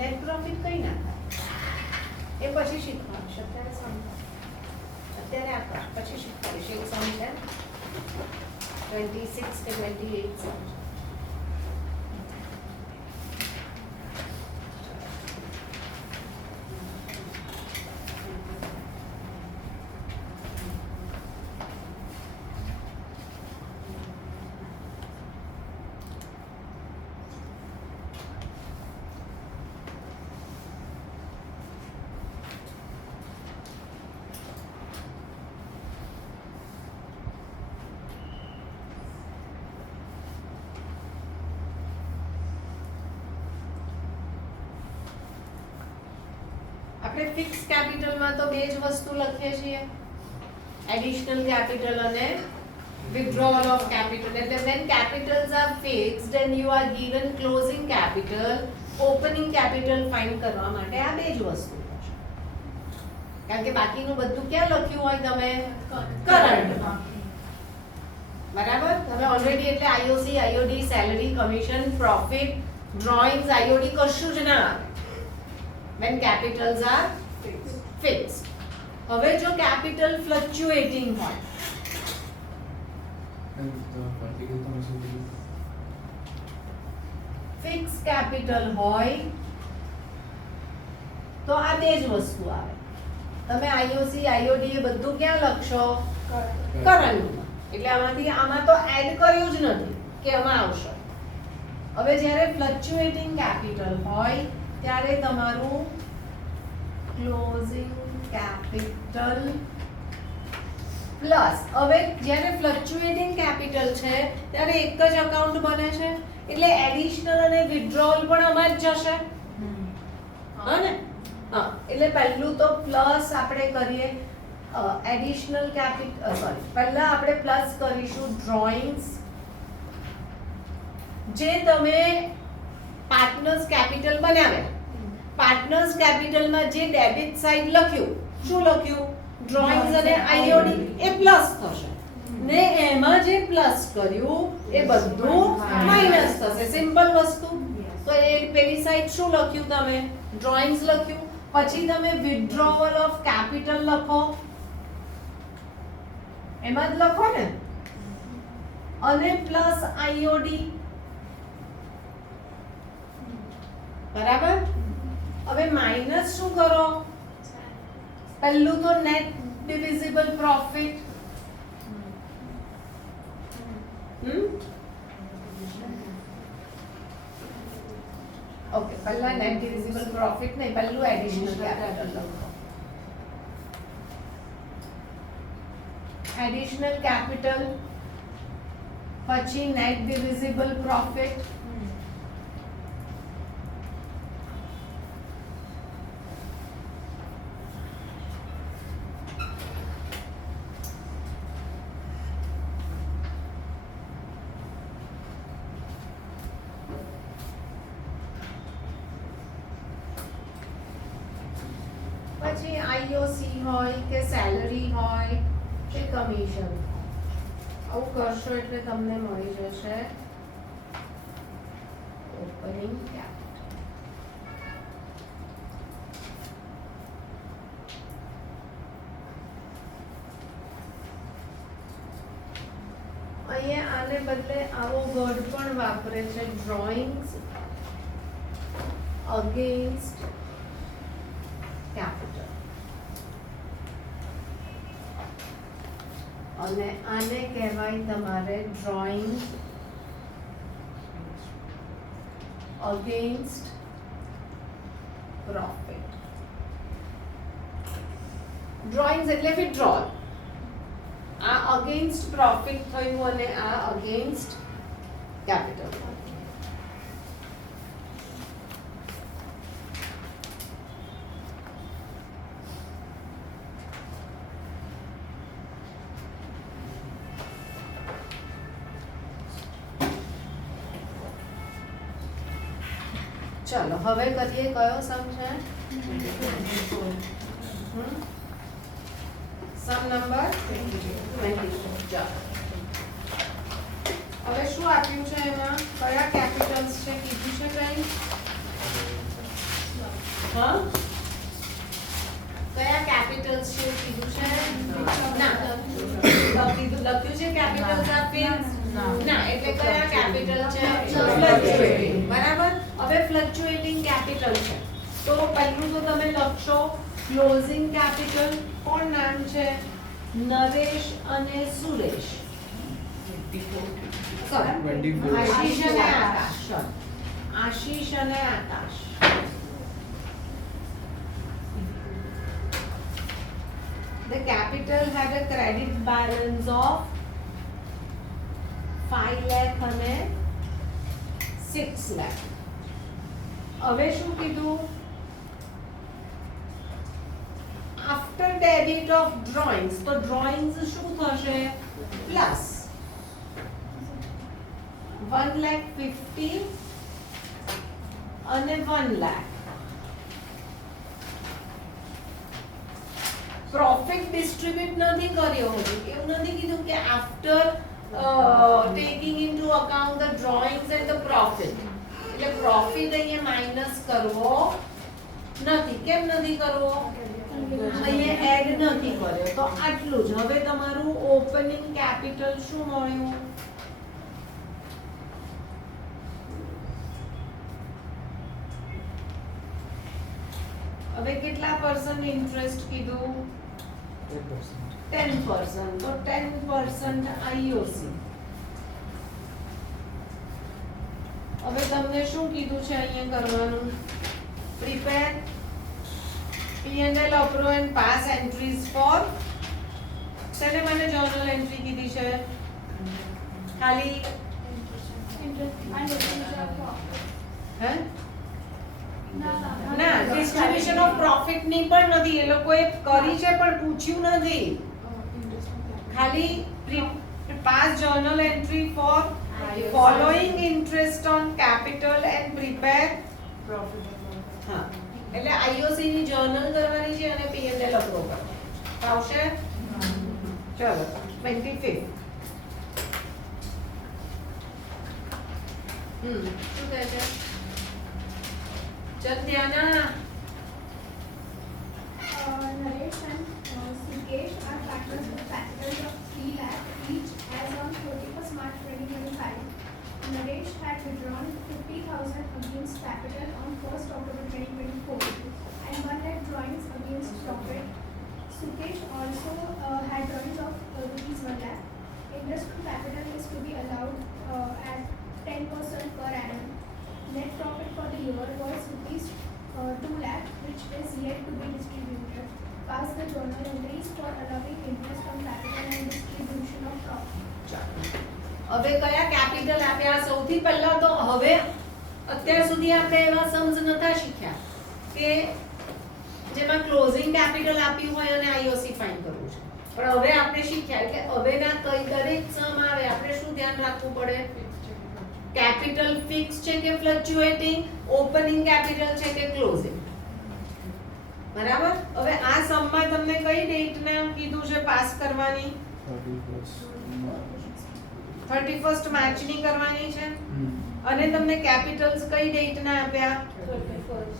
Net profit કઈ ના થાય એ પછી શીખવાડીશ. અત્યારે સમજાવ, અત્યારે આ કર, પછી શીખવાડીશ. એક સમ છે 26 કે 28 સમ છે. આપણે ફિક્સ કેપિટલમાં તો બે જ વસ્તુ લખીએ છીએ, એડિશનલ કેપિટલ અને withdrawal of capital. એટલે when capitals are fixed and you are given closing capital, opening capital find કરવા માટે આ બે જ વસ્તુ થશે. કારણ કે બાકીનું બધું ક્યાં લખ્યું હોય તમે? કરંટમાં. બરાબર, તમે ઓલરેડી એટલે IOC, IOD, salary, commission, profit, drawings, IOD કશું જ ના આવે when capitals are fixed. હવે જો capital fluctuating હોય, fixed capital હોય તો આ બે જ વસ્તુ આવે. તમે IOC, IOD એ બધું ક્યાં લખશો? કરંટમાં. એટલે આમાં તો એડ કર્યું જ નથી કે આમાં આવશે. હવે જ્યારે ફ્લક્ચ્યુએટિંગ કેપિટલ હોય ત્યારે તમારું ક્લોઝિંગ કેપિટલ પ્લસ, હવે જ્યારે ફ્લક્ચ્યુએટિંગ કેપિટલ છે ત્યારે એક જ અકાઉન્ટ બને છે, એટલે એડિશનલ અને વિથડ્રોઅલ પણ આમાં જ જશે. હા ને? હા, એટલે પહેલું તો પ્લસ આપણે કરીએ એડિશનલ કેપિટલ, સોરી, પહેલા આપણે પ્લસ કરીશું ડ્રોઈંગ્સ, જે તમે પાર્ટનર્સ કેપિટલ બનાવ્યા. પાર્ટનર્સ કેપિટલમાં જે ડેબિટ સાઇડ લખ્યું, શું લખ્યું? ડ્રોઈંગ્સ અને IOD, એ પ્લસ થશે ને એમાં જે પ્લસ કર્યું એ બધું માઈનસ થશે. સિમ્પલ વસ્તુ. તો એ પેલી સાઈડ શું લખ્યું તમે? ડ્રોઈંગ્સ લખ્યું. પછી તમે વિથડ્રોવલ ઓફ કેપિટલ લખો, એમાં જ લખો ને, અને પ્લસ IOD. બરાબર. હવે માઈનસ શું કરો? પહેલું તો નેટ ડિવિઝિબલ પ્રોફિટ. ઓકે, પહેલા નેટ ડિવિઝિબલ પ્રોફિટ નહીં, પહેલું એડિશનલ કેપિટલ લખો. એડિશનલ કેપિટલ, પછી નેટ ડિવિઝિબલ પ્રોફિટ, પછી IOC હોય કે સેલરી હોય કે કમિશન, આવું કરશો એટલે તમને મળી જશે ઓપનિંગ કેપિટલ. અહીંયા આને બદલે આવો વર્ડ પણ વાપરે છે, ડ્રોઈંગ્સ against capital. અને આને કહેવાય તમારે drawing against profit. Drawings એટલે withdrawal. આ against profit થયું અને આ against capital. ચલો હવે કરીએ કયો સમ છે સમ નંબર 24. ચાલો હવે શું આપ્યું છે એમાં કયા કેપિટલ્સ છે કીધું છે કઈ હા કયા કેપિટલ્સ છે કીધું છે ના લખ્યું છે કેપિટલ્સ આપીએ ના એટલે કયા કેપિટલ છે ફ્લક્ચ્યુએટિંગ બરાબર. હવે ફ્લક્ચ્યુએટિંગ કેપિટલ છે તો પહેલું તો તમે લખશો ક્લોઝિંગ કેપિટલ. કોણ નામ છે નરેશ અને સુરેશ 24. આશીષ અને આકાશ. આશીષ અને આકાશ. The capital had a credit balance of 5 lakh અને 6 lakh. હવે શું કીધું after debit of drawings તો drawings શું થશે પ્લસ 1,50,000 અને 1 lakh. પ્રોફિટ ડિસ્ટ્રીબ્યુટ નથી કર્યો હજી એવું નથી કીધું કે after taking into account the drawings and the profit એટલે પ્રોફિટ અહીંયા માઈનસ કરવો નથી. કેમ નથી કરવો અહીંયા એડ નથી કર્યો તો આટલું જ. હવે તમારું ઓપનિંગ કેપિટલ શું મળ્યું હવે કેટલા પર્સન્ટ ઇન્ટરેસ્ટ કીધું 10%. તો 10% IOC. હવે તમને શું કીધું છે અહીંયા કરવાનું prepare P&L appro and pass entries for શેને મને જર્નલ એન્ટ્રી કીધી છે ખાલી હે ના ડિસ્ટ્રીબ્યુશન ઓફ પ્રોફિટ ની પણ નથી એ લોકોએ કરી છે પણ પૂછ્યું નથી ખાલી pass journal entry for following interest on capital and prepare હા એટલે IOC ની જર્નલ કરવાની છે અને P&L અપ્રૂવ કરવાની આવશે. ચલો 25 શું કહે છે Chatyana. Naresh and Sukesh are partners with capitals of 3 lakh each as on 31st March 2025. Naresh had withdrawn 50,000 against capital on 1st October 2024 and 1 lakh drawings against profit. Sukesh also had drawings of rupees 1 lakh. Interest on capital is to be allowed at 10% per annum. Net profit for the year was rupees 2 lakh, which is yet to be distributed. Pass the journal entries for allowing interest on capital and distribution of profit. હવે કયા capital આપ્યા સૌથી પહેલા તો હવે અત્યાર સુધી આપણે એવા સમજ નતા શીખ્યા કે જેમાં ક્લોઝિંગ કેપિટલ આપ્યું હોય અને IOC ફાઇન કરવું છે પણ હવે આપણે શીખ્યા એટલે હવેના કઈ દરેક સમ આવે આપણે શું ધ્યાન રાખવું પડે કેપિટલ ફિક્સ છે કે ફ્લક્ચ્યુએટિંગ ઓપનિંગ કેપિટલ છે કે ક્લોઝિંગ બરાબર. હવે આ સમમાં તમને કઈ ડેટ ને કીધું છે પાસ કરવાની 31st માર્ચ ની કરવાની છે અને તમને કેપિટલ્સ કઈ ડેટ ના આપ્યા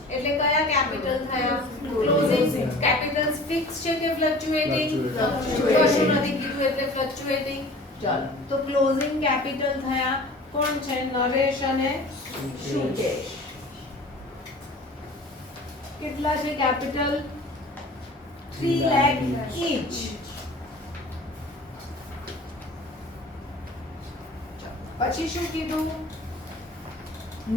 એટલે કયા કેપિટલ થયા ક્લોઝિંગ કેપિટલ્સ ફિક્સ છે કે ફ્લક્ચ્યુએટિંગ કશું નથી કીધું એટલે ફ્લક્ચ્યુએટિંગ. ચાલો તો ક્લોઝિંગ કેપિટલ થયા કોણ છે નરેશ અને સુકેશ. કેટલા છે કેપિટલ 3 lakh each. પછી શું કીધું?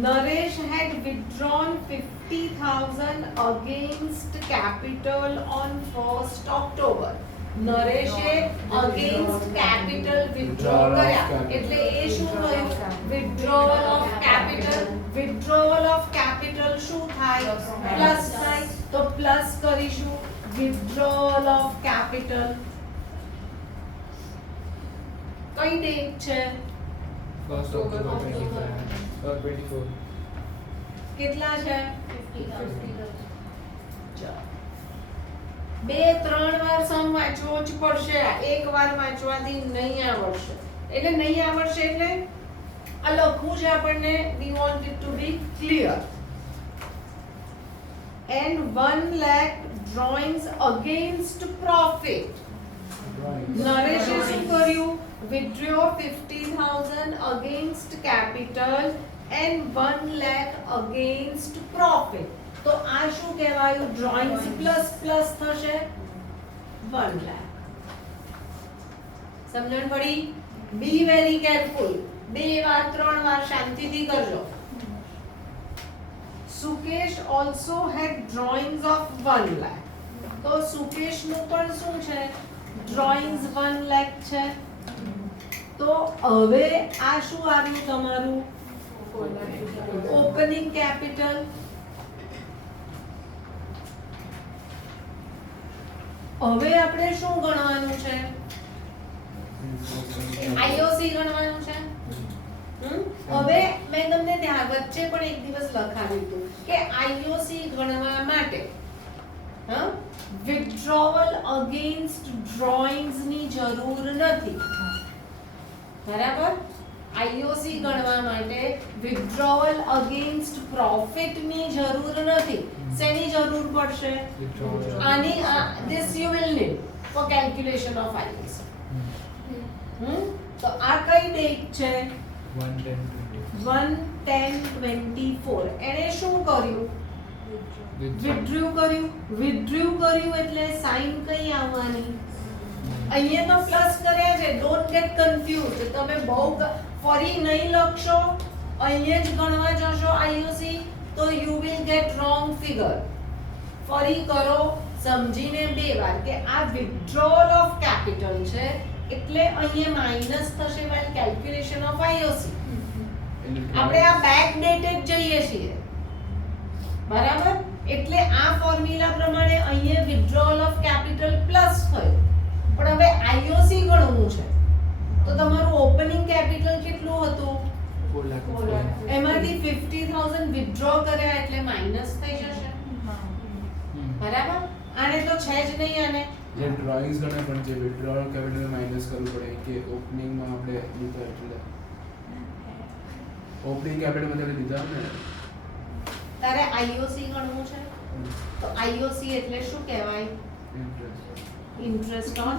Naresh had withdrawn 50,000 against capital on 1st October. નરેશે against capital withdraw કર્યા એટલે એ શું થયું? withdrawal of capital. withdrawal of capital શું થાય? પ્લસ થાય. તો પ્લસ કરીશું withdrawal of capital. કઈ ડેટ છે? 1st October 25 24. કેટલા છે? 50,000. ચાલો. 2-3 વાર સમ વાંચવો જ પડશે. એક વાર વાંચવાથી નહીં આવડશે. એટલે નહીં આવડશે એટલે આ લખવું છે આપણને. we want it to be clear. and 1 lakh drawings against profit. નરેશે શું કર્યું? withdraw 50,000 against capital and 1 lakh against profit. તો આ શું કહેવાયું? drawings પ્લસ પ્લસ થશે 1 lakh. સમજણ પડી? Be very careful. 2 વાર 3 વાર શાંતિથી કરજો. Sukesh also had drawings of 1 lakh. તો સુકેશ નું પણ શું છે? drawings 1 lakh છે. તો હવે આ શું આવ્યું તમારું? Opening capital. હવે આપણે શું ગણવાનું છે? આઈઓસી ગણવાનું છે. હવે મેં તમને ત્યાં વચ્ચે પણ એક દિવસ લખાવ્યું હતું કે આઈઓસી ગણવા માટે withdrawal against drawings ની જરૂર નથી. બરાબર? આઈઓસી ગણવા માટે withdrawal against profit ની જરૂર નથી. શેની જરૂર પડશે? આની this you will need for calculation of IOC. તો આ કઈ ડેટ છે? 1/10/24. એણે શું કર્યું? withdrew કર્યું. withdrew કર્યું એટલે સાઇન કઈ આવવાની? અહીંયા તો પ્લસ કર્યા છે. Don't get confused. તમે બહુ ફરી નહીં લખશો, અહીંયા જ ગણવા જશો આઈઓસી તો you will get wrong figure. ફરી કરો સમજીને 2 વાર કે આ withdrawal of capital છે એટલે અહીંયા માઈનસ થશે while calculation of IOC. આપણે આ બેક ડેટેડ જઈએ છીએ. બરાબર? એટલે આ ફોર્મ્યુલા પ્રમાણે અહીંયા withdrawal of capital પ્લસ થયું. પણ હવે IOC ગણવું છે તો તમારું ઓપનિંગ કેપિટલ કેટલું હતું? 4 lakh. એમાંથી 50,000 વિથડ્રો કર્યા એટલે માઈનસ થઈ જશે. બરાબર? આને તો છે જ નહીં. આને જે ડ્રોઈંગ્સ ગણે પણ જે વિથડ્રોઅલ કેપિટલ માઈનસ કરવું પડે કે ઓપનિંગમાં આપણે લીધા એટલે ઓપનિંગ કેપિટલ માં લીધા ને તારે આઈઓસી ગણવું છે તો આઈઓસી એટલે શું કહેવાય? Interest on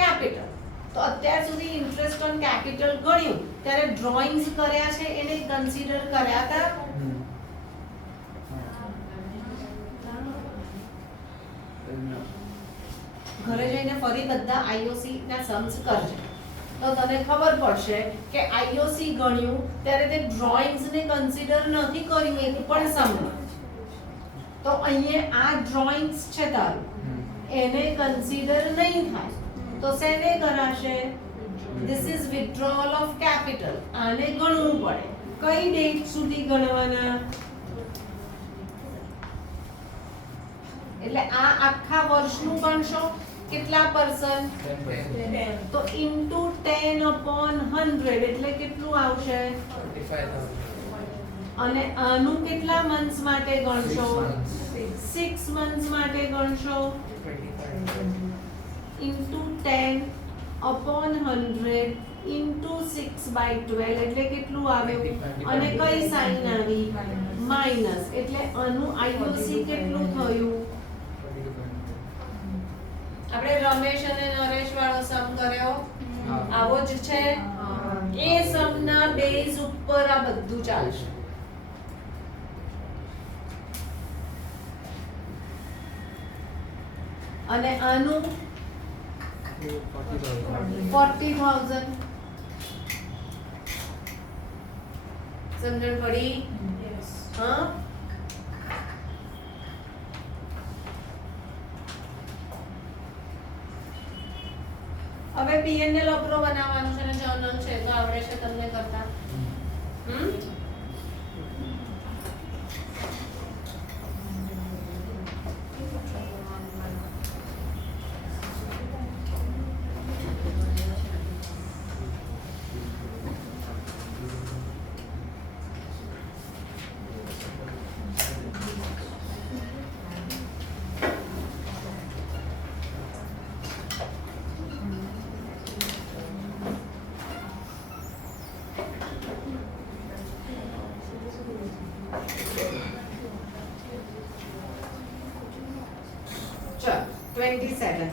capital. તો અત્યાર સુધી ઇન્ટરેસ્ટ ઓન કેપિટલ ગણ્યું ત્યારે ડ્રોઈંગ્સ કર્યા છે એને કન્સિડર કર્યા હતા? ઘરે જઈને ફરી બધા આઈઓસી ના સમ્સ કરજે તો તને ખબર પડશે કે આઈઓસી ગણ્યું ત્યારે તે ડ્રોઈંગ્સ ને કન્સિડર નથી કર્યું એક પણ સમ. તો અહીંયા આ ડ્રોઈંગ્સ છે તારું એને કન્સિડર નહીં થાય તો શેને કરાશે? This is withdrawal of capital. આને ગણવું પડે. કઈ ડેટ સુધી ગણવાના? એટલે આ આખા વર્ષનું ગણશો કેટલા %? 10%. તો into 10/100 એટલે કેટલું આવશે? 35,000. અને આનું કેટલા મંથ્સ માટે ગણશો? 6 6 months. મંથ્સ માટે ગણશો 25,000. into 10/100 into 6/12 એટલે કેટલું આવ્યું? અને કઈ સાઈન આવી? માઈનસ. એટલે આનું આઈઓસી કેટલું થયું? આપણે રમેશ અને નરેશ વાળો સમ કર્યો આવો જ છે. એ સમના બેઝ ઉપર આ બધું ચાલશે. અને આનું 40,000. 40,000. સમજણ પડી? હા. હવે પીએનએલ અપ્રો બનાવવાનું છે ને જર્નલ છે તો આવડે છે તમને કરતા? ચલ 27.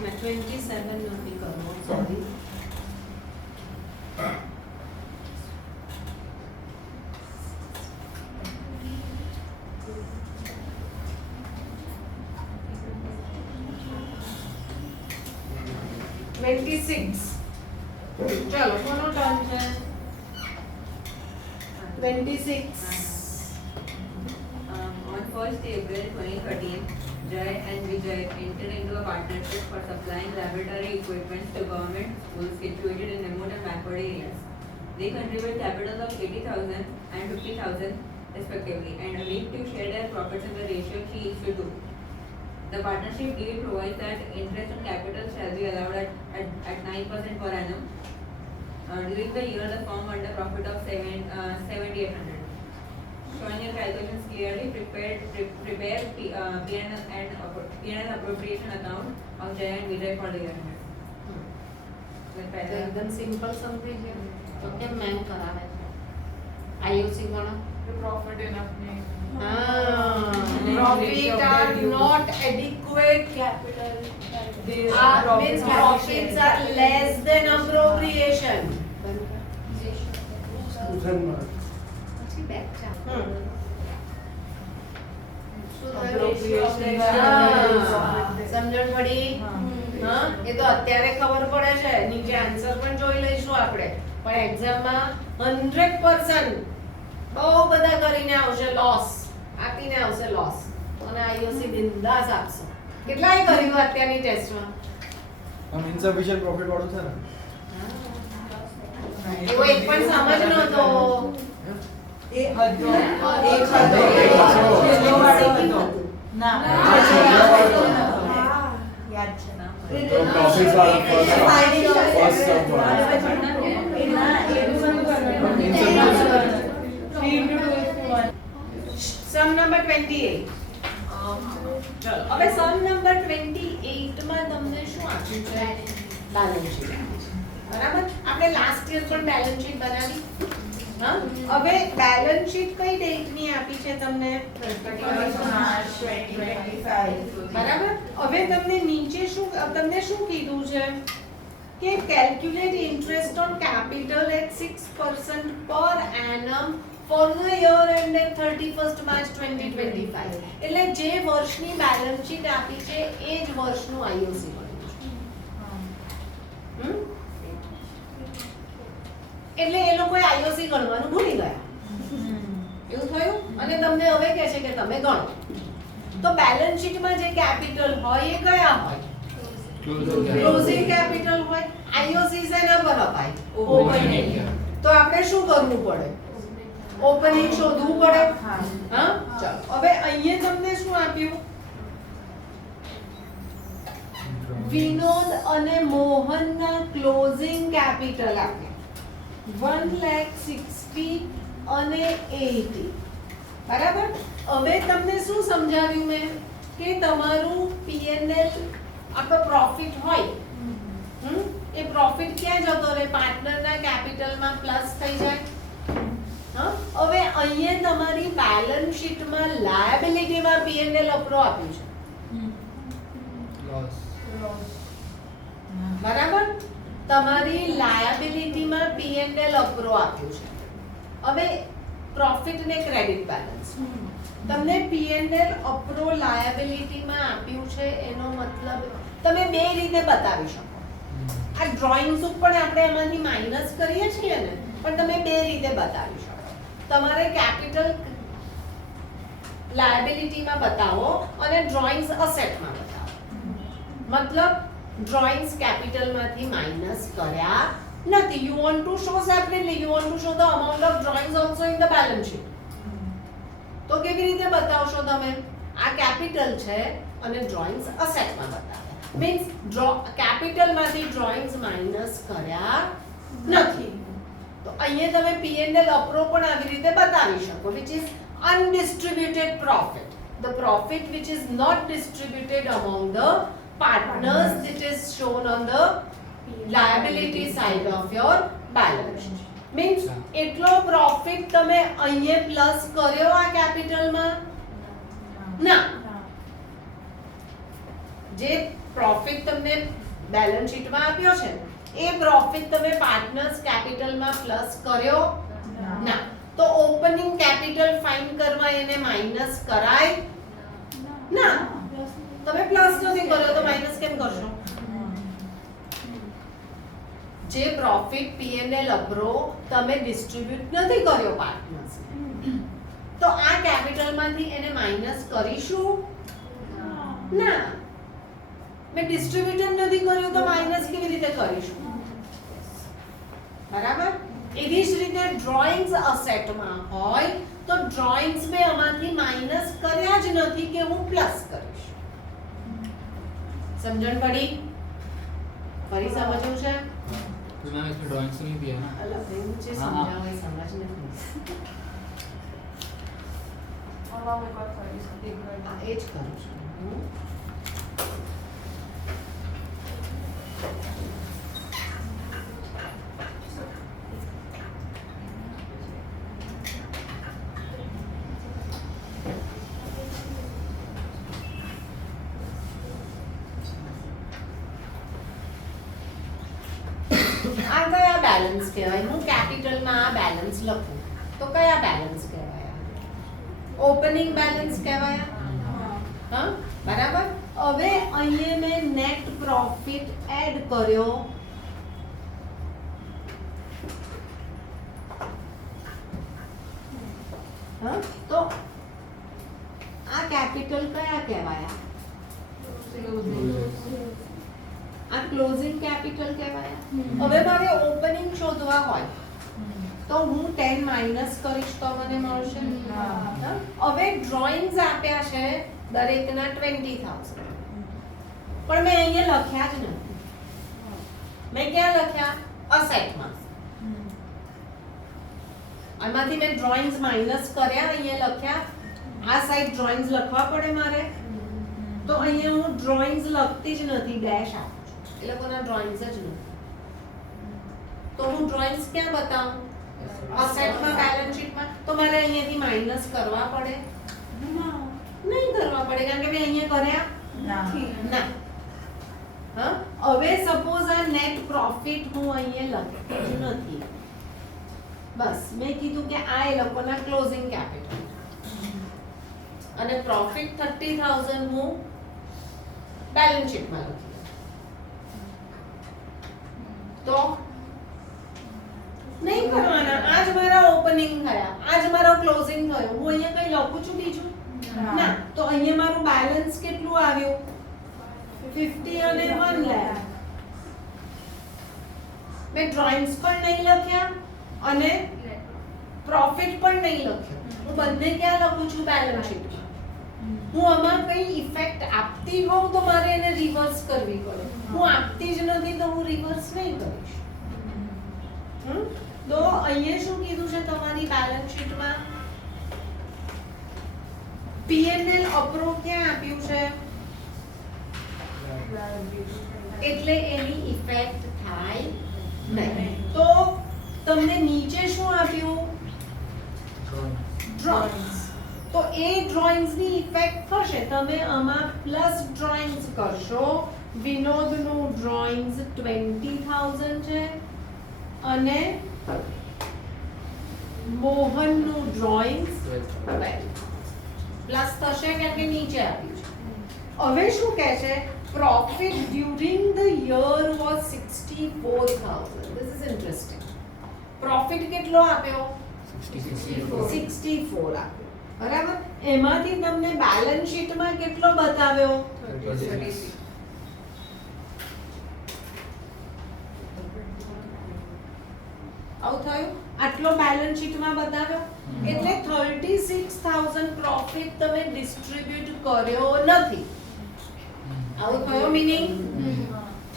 मैं 27 नहीं करूँगा, सॉरी. चलो कोनो टर्न है 26. On 1st April 2013, Jai and Vijay entered into a partnership for supplying laboratory equipment to government schools situated in remote and backward areas. They contribute capitals of 80,000 and 50,000 respectively and agreed to share their profits in the ratio 3:2. The partnership deal provides that interest on capital shall be allowed at 9% per annum. During the year, the firm earned a profit of 7,800. Showing your calculations clearly, prepare P&L appropriation account of Jai and Vijay for the year. तो एकदम simple समझी है तो क्या ma'am करावे IOC गणो profit enough नहीं profit are not adequate, capital means profits are less than appropriation. સમજણ પડી? હા, એ તો અત્યારે ખબર પડે છે, નીચે આન્સર પણ જોઈ લઈશું આપણે, પણ એક્ઝામમાં 100% બહુ બધા કરીને આવશે લોસ, આપીને આવશે લોસ, અને આઈઓસી બિંદાસ આપશે. કેટલાય કર્યું અત્યારની ટેસ્ટમાં? આમ ઇન્સફિશિયન્ટ પ્રોફિટ વાળું છે ને? એવો એક પણ સમજ નહોતો. તો પ્રોફિટ વાળો ફર્સ્ટ સમ નંબર 28. ચલો હવે સમ નંબર 28 માં તમને શું આપ્યું છે? Balance sheet. બરાબર? આપણે લાસ્ટ યર પણ બેલેન્સ શીટ બનાવી. હા, હવે બેલેન્સ શીટ કઈ ડેટ ની આપી છે તમને? 2025. બરાબર? હવે તમને નીચે તમને શું કીધું છે કે calculate interest on capital at 6% per annum for the year ended 31st March 2025. એટલે જે વર્ષની બેલેન્સ શીટ આપી છે એ જ વર્ષનું આઈઓસી મળ્યું છે. એટલે એ લોકોએ આઈઓસી ગણવાનું ભૂલી ગયા. એવું થયું અને તમને હવે કહે છે કે તમે ગણો. તો બેલેન્સ શીટમાં જે કેપિટલ હોય એ કયા હોય? ક્લોઝિંગ કેપિટલ હોય. આઈઓસી શેના પર અપાય? ઓપનિંગ. તો આપણે શું કરવું પડે? ઓપનિંગ શોધવું પડે. હા, ચાલો હવે અહીંયા તમને શું આપ્યું? વિનોદ અને મોહનના ક્લોઝિંગ કેપિટલ આપ્યા 1,60,000 અને 80. બરાબર? હવે તમને શું સમજાવ્યું મેં કે તમારું પીએનએલ આપણો પ્રોફિટ હોય, એ પ્રોફિટ ક્યાં જતો રહે? પાર્ટનરના કેપિટલમાં પ્લસ થઈ જાય. હા, હવે અહીંયા તમારી બેલેન્સ શીટમાં લાયબિલિટીમાં P&L અપ્રો આપ્યું છે, લોસ બરાબર? તમારી લાયબિલિટીમાં P&L અપ્રો આપ્યું છે. હવે પ્રોફિટ ને ક્રેડિટ બેલેન્સ તમને P&L અપ્રો લાયબિલિટીમાં આપ્યું છે, એનો મતલબ તમે બે રીતે બતાવી શકો. આ ડ્રોઈંગ્સ ઉપર આપણે એમાંથી માઇનસ કરીએ છીએ ને, પણ તમે બે રીતે બતાવી શકો. તમારે કેપિટલ લાયબિલિટીમાં બતાવો અને ડ્રોઈંગ્સ અસેટમાં બતાવો. મતલબ ડ્રોઈંગ્સ કેપિટલમાંથી માઇનસ કર્યા નથી. You want to show separately, you want to show the amount of drawings also in the balance sheet. તો કેવી રીતે બતાવશો તમે? આ કેપિટલ છે અને ડ્રોઈંગ્સ અસેટમાં બતાવે. મીન્સ કેપિટલમાંથી ડ્રોઈંગ્સ માઇનસ કર્યા નથી. તો અહીંયા તમે P&L અપ્રો પણ આવી રીતે બતાવી શકો, which is undistributed profit, the profit which is not distributed among the partners, it is shown on the liability side of your balance sheet. Means એટલો પ્રોફિટ તમે અહીંયા પ્લસ કર્યો આ કેપિટલમાં? ના. જે પ્રોફિટ તમને બેલેન્સ શીટમાં આપ્યો છે એ પ્રોફિટ તમે પાર્ટનર્સ કેપિટલમાં પ્લસ કર્યો ના. તો ઓપનિંગ કેપિટલ ફાઇન કરવા એને માઇનસ કરાય ના. તમે પ્લસ નથી કર્યો તો માઇનસ કેમ કરશો? જે પ્રોફિટ P&L અપ્રો તમે ડિસ્ટ્રીબ્યુટ નથી કર્યો પાર્ટનર્સ, તો આ કેપિટલમાંથી એને માઇનસ કરીશું ના. મેં ડિસ્ટ્રીબ્યુટ નથી કર્યું તો માઇનસ કેવી રીતે કરીશું? બરાબર? એવી જ રીતે ડ્રોઈંગ્સ અસેટમાં હોય તો ડ્રોઈંગ્સ મેં આમાંથી માઇનસ કર્યા જ નથી કે હું પ્લસ કરીશ. સમજણ પડી? ફરી સમજવું છે? तो मैम इसमें ड्राइंग्स नहीं दिया ना. અલગ એવું જે હા, હા. સમજાવો એ સમજ નથી. और आप एक बार करिए सब एक बार આ એ જ કરું છું હું. આ કયા બેલેન્સ કહેવાય? હું કેપિટલમાં આ બેલેન્સ લખું તો કયા બેલેન્સ કહેવાય? ઓપનિંગ બેલેન્સ કહેવાય. હા, બરાબર. હવે અહીંયા મેં નેટ પ્રોફિટ એડ કર્યો. હા, તો આ કેપિટલ કયા કહેવાય? આ ક્લોઝિંગ કેપિટલ કહેવાય. હવે મારે ઓપનિંગ શોધવા હોય તો હું 10 માઇનસ કરીશ તો મને મળશે. હા? હવે ડ્રોઈંગ્સ આપ્યા છે દરેકના 20,000, પણ મેં અહીંયા લખ્યા જ નથી. મેં ક્યાં લખ્યા? અસેટમાં. આમાંથી મેં ડ્રોઈંગ્સ માઇનસ કર્યા, અહીંયા લખ્યા. આ સાઈડ ડ્રોઈંગ્સ લખવા પડે મારે, તો અહીંયા હું ડ્રોઈંગ્સ લખતી જ નથી, ડેશ આપું છું. એ લોકોના ડ્રોઈંગ્સ જ નથી. તો હું ડ્રોઈંગ્સ ક્યાં બતાવું? અસેટમાં, બેલેન્સ શીટમાં. તો મારે અહીંયાથી માઇનસ કરવા પડે? નહીં કરવા પડે, કારણ કે મેં અહીંયા કર્યા ના. હા, હવે સપોઝ આ નેટ પ્રોફિટ હું અહીંયા લખતી જ નથી. બસ મેં કીધું કે આ એ લોકોના ક્લોઝિંગ કેપિટલ અને પ્રોફિટ 30,000 હું બેલેન્સ શીટમાં લખી. તો નહીં કરવાના. આજ મારા ઓપનિંગ થયા, આજ મારો ક્લોઝિંગ થયો. હું અહીંયા કઈ લખું છું બીજું? ના. તો અહીંયા મારું બેલેન્સ કેટલું આવ્યું? 50 અને 1 લાખ. મેં ડ્રોઈંગ્સ પણ નહીં લખ્યા અને પ્રોફિટ પણ નહીં લખ્યો. હું બંને ક્યાં લખું છું? બેલેન્સ શીટમાં. હું આમાં કઈ ઇફેક્ટ આપતી હોઉં તો મારે એને રિવર્સ કરવી પડે. હું આપતી જ નથી તો હું રિવર્સ નહીં કરીશ. તો અહીંયા શું કીધું છે તમારી બેલેન્સ શીટમાં? P&L અપ્રો ક્યાં આપ્યું છે? એટલે એની ઇફેક્ટ થાય નહીં. તો તમને નીચે શું આપ્યું? એ ડ્રોઈંગ્સની ઇફેક્ટ થશે. તમે આમાં પ્લસ ડ્રોઈંગ્સ કરશો. વિનોદનું ડ્રોઈંગ્સ 20,000 છે અને મોહનનું ડ્રોઈંગ્સ 12 પ્લસ થશે કેમ કે નીચે આપ્યું છે. હવે શું કહે છે? Profit during the year was 64,000. This is interesting. Profit કેટલો આપ્યો? 64 આપ્યો. બરાબર. એમાંથી તમને બેલેન્સ શીટમાં કેટલો બતાવ્યો? 36. આવું થયું? આટલો બેલેન્સ શીટમાં બતાવ્યો. એટલે 36,000 પ્રોફિટ તમે ડિસ્ટ્રીબ્યુટ કર્યો નથી. આવું થયો મીનિંગ?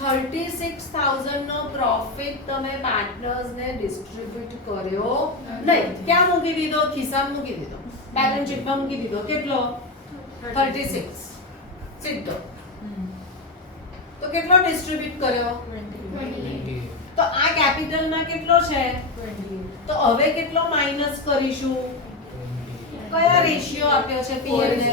36,000 નો પ્રોફિટ તમે પાર્ટનર્સ ને ડિસ્ટ્રીબ્યુટ કર્યો નહીં. ક્યાં મૂકી દીધો? ખિસ્સામાં મૂકી દીધો. બેલેન્સ શીટમાં મૂકી દીધો. કેટલો? 36 સીધો. તો કેટલો ડિસ્ટ્રીબ્યુટ કર્યો? 28. તો આ કેપિટલમાં કેટલો છે? તો હવે કેટલો માઈનસ કરીશું? કયા રેશિયો આપ્યો છે પીએલ ને?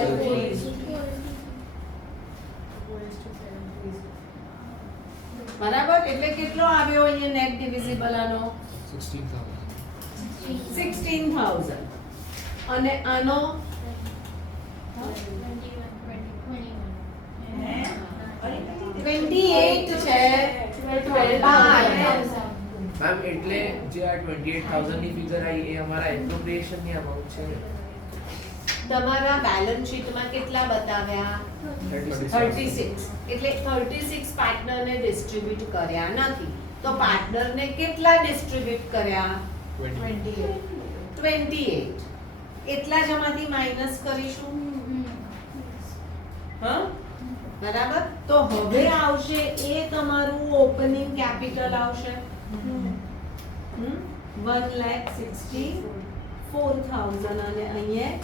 બરાબર. એટલે કેટલો આવ્યો અહીંયા નેટ ડિવિઝિબલ આનો? 16,000. અને આનો 28 છે. 12,000. મેમ એટલે જે આ 28,000 ની ફિગર આવી એ અમારા એપ્રોપ્રિએશન ની અમાઉન્ટ છે. તમારા બેલેન્સ શીટમાં કેટલા બતાવ્યા? 36. એટલે 36 પાર્ટનરને ડિસ્ટ્રીબ્યુટ કર્યા નથી. તો પાર્ટનરને કેટલા ડિસ્ટ્રીબ્યુટ કર્યા? 28. એટલા જ આમાંથી માઈનસ કરીશું. હા, બરાબર. તો હવે આવશે એ તમારું ઓપનિંગ કેપિટલ આવશે 1,64,000 અને અહીંયા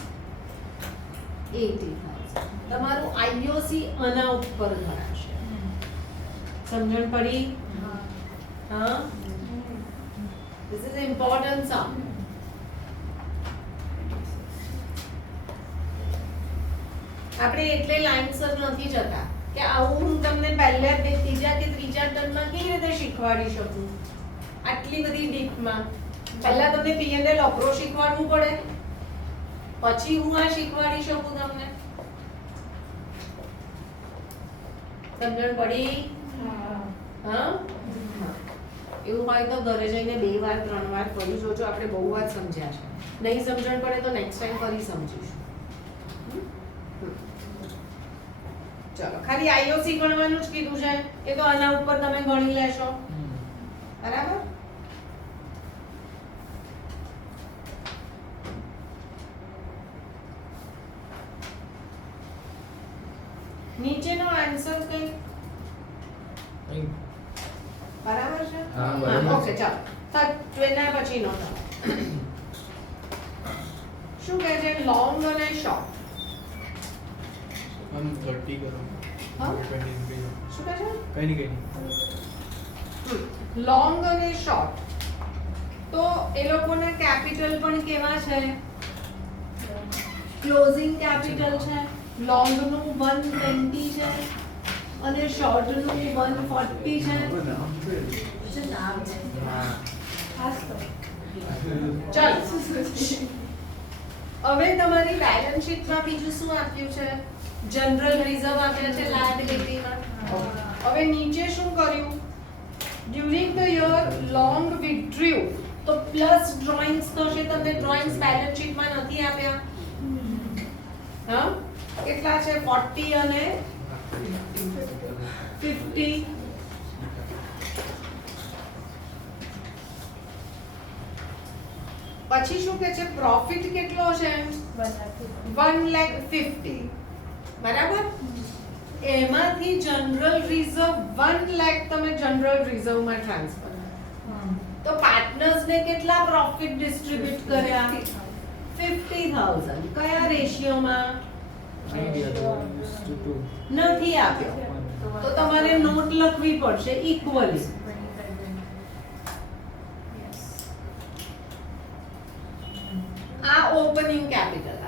80,000. તમારું આઈઓસી આના ઉપર ગણાશે. સમજણ પડી? હા. This is important sum. આપણે એટલે લાઇનસર નથી જતા કે આવું હું તમને પહેલા કે ત્રીજા ટર્મમાં કેવી રીતે શીખવાડી શકું આટલી બધી ડીપમાં. પહેલા તમને પીએનએલ અપ્રોચ શીખવાડવું પડે, પછી હું આ શીખવાડી શકું તમને. સમજણ પડી? હા. એવું હોય તો ઘરે જઈને 2 વાર 3 વાર કરી જોજો. આપણે બહુ વાત સમજ્યા છે. નહીં સમજણ પડે તો નેક્સ્ટ ટાઈમ ફરી સમજીશું. ચલો, ખાલી આઈઓસી ગણવાનું જ કીધું છે. એ તો આના ઉપર તમે ગણી લેશો. બરાબર. નીચેનો આન્સર કઈ બરાબર છે? હા, બરાબર ઓકે, ચાલો. એના પછીનો શું કહે છે? લોંગ અને શોર્ટ. हम 30 करो. हाँ? 20 increase. શું કહે છે? कहीं नहीं. લોંગ અને શોર્ટ. તો એ લોકોના કેપિટલ પણ કેવા છે? ક્લોઝિંગ કેપિટલ છે. લોંગ નું 120 છે અને શોર્ટ નું 140 છે. ચાલો, હવે તમારી બેલેન્સ શીટમાં બીજું શું આપ્યું છે? જનરલ રિઝર્વ આપ્યા છે લાયબિલિટીમાં. હવે નીચે શું કર્યું? During the year long withdrew. તો પ્લસ ડ્રોઈંગ્સ થશે. તમને ડ્રોઈંગ્સ બેલેન્સ શીટમાં નથી આપ્યા. હા, કેટલા છે? 40 અને 50. પછી શું કહે છે? પ્રોફિટ કેટલો છે? 1,50,000. બરાબર. એમાંથી જનરલ રિઝર્વ 1,00,000 તમે જનરલ રિઝર્વમાં ટ્રાન્સફર. તો પાર્ટનર્સ ને કેટલા પ્રોફિટ ડિસ્ટ્રીબ્યુટ કર્યા? 50,000. કયા રેશિયોમાં? 3:2. નથી આપ્યો. તો તમારે નોટ લખવી પડશે ઇક્વલી. આ ઓપનિંગ કેપિટલ.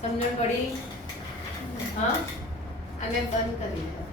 સમજણ પડી? હા, અને બંધ કરી દો.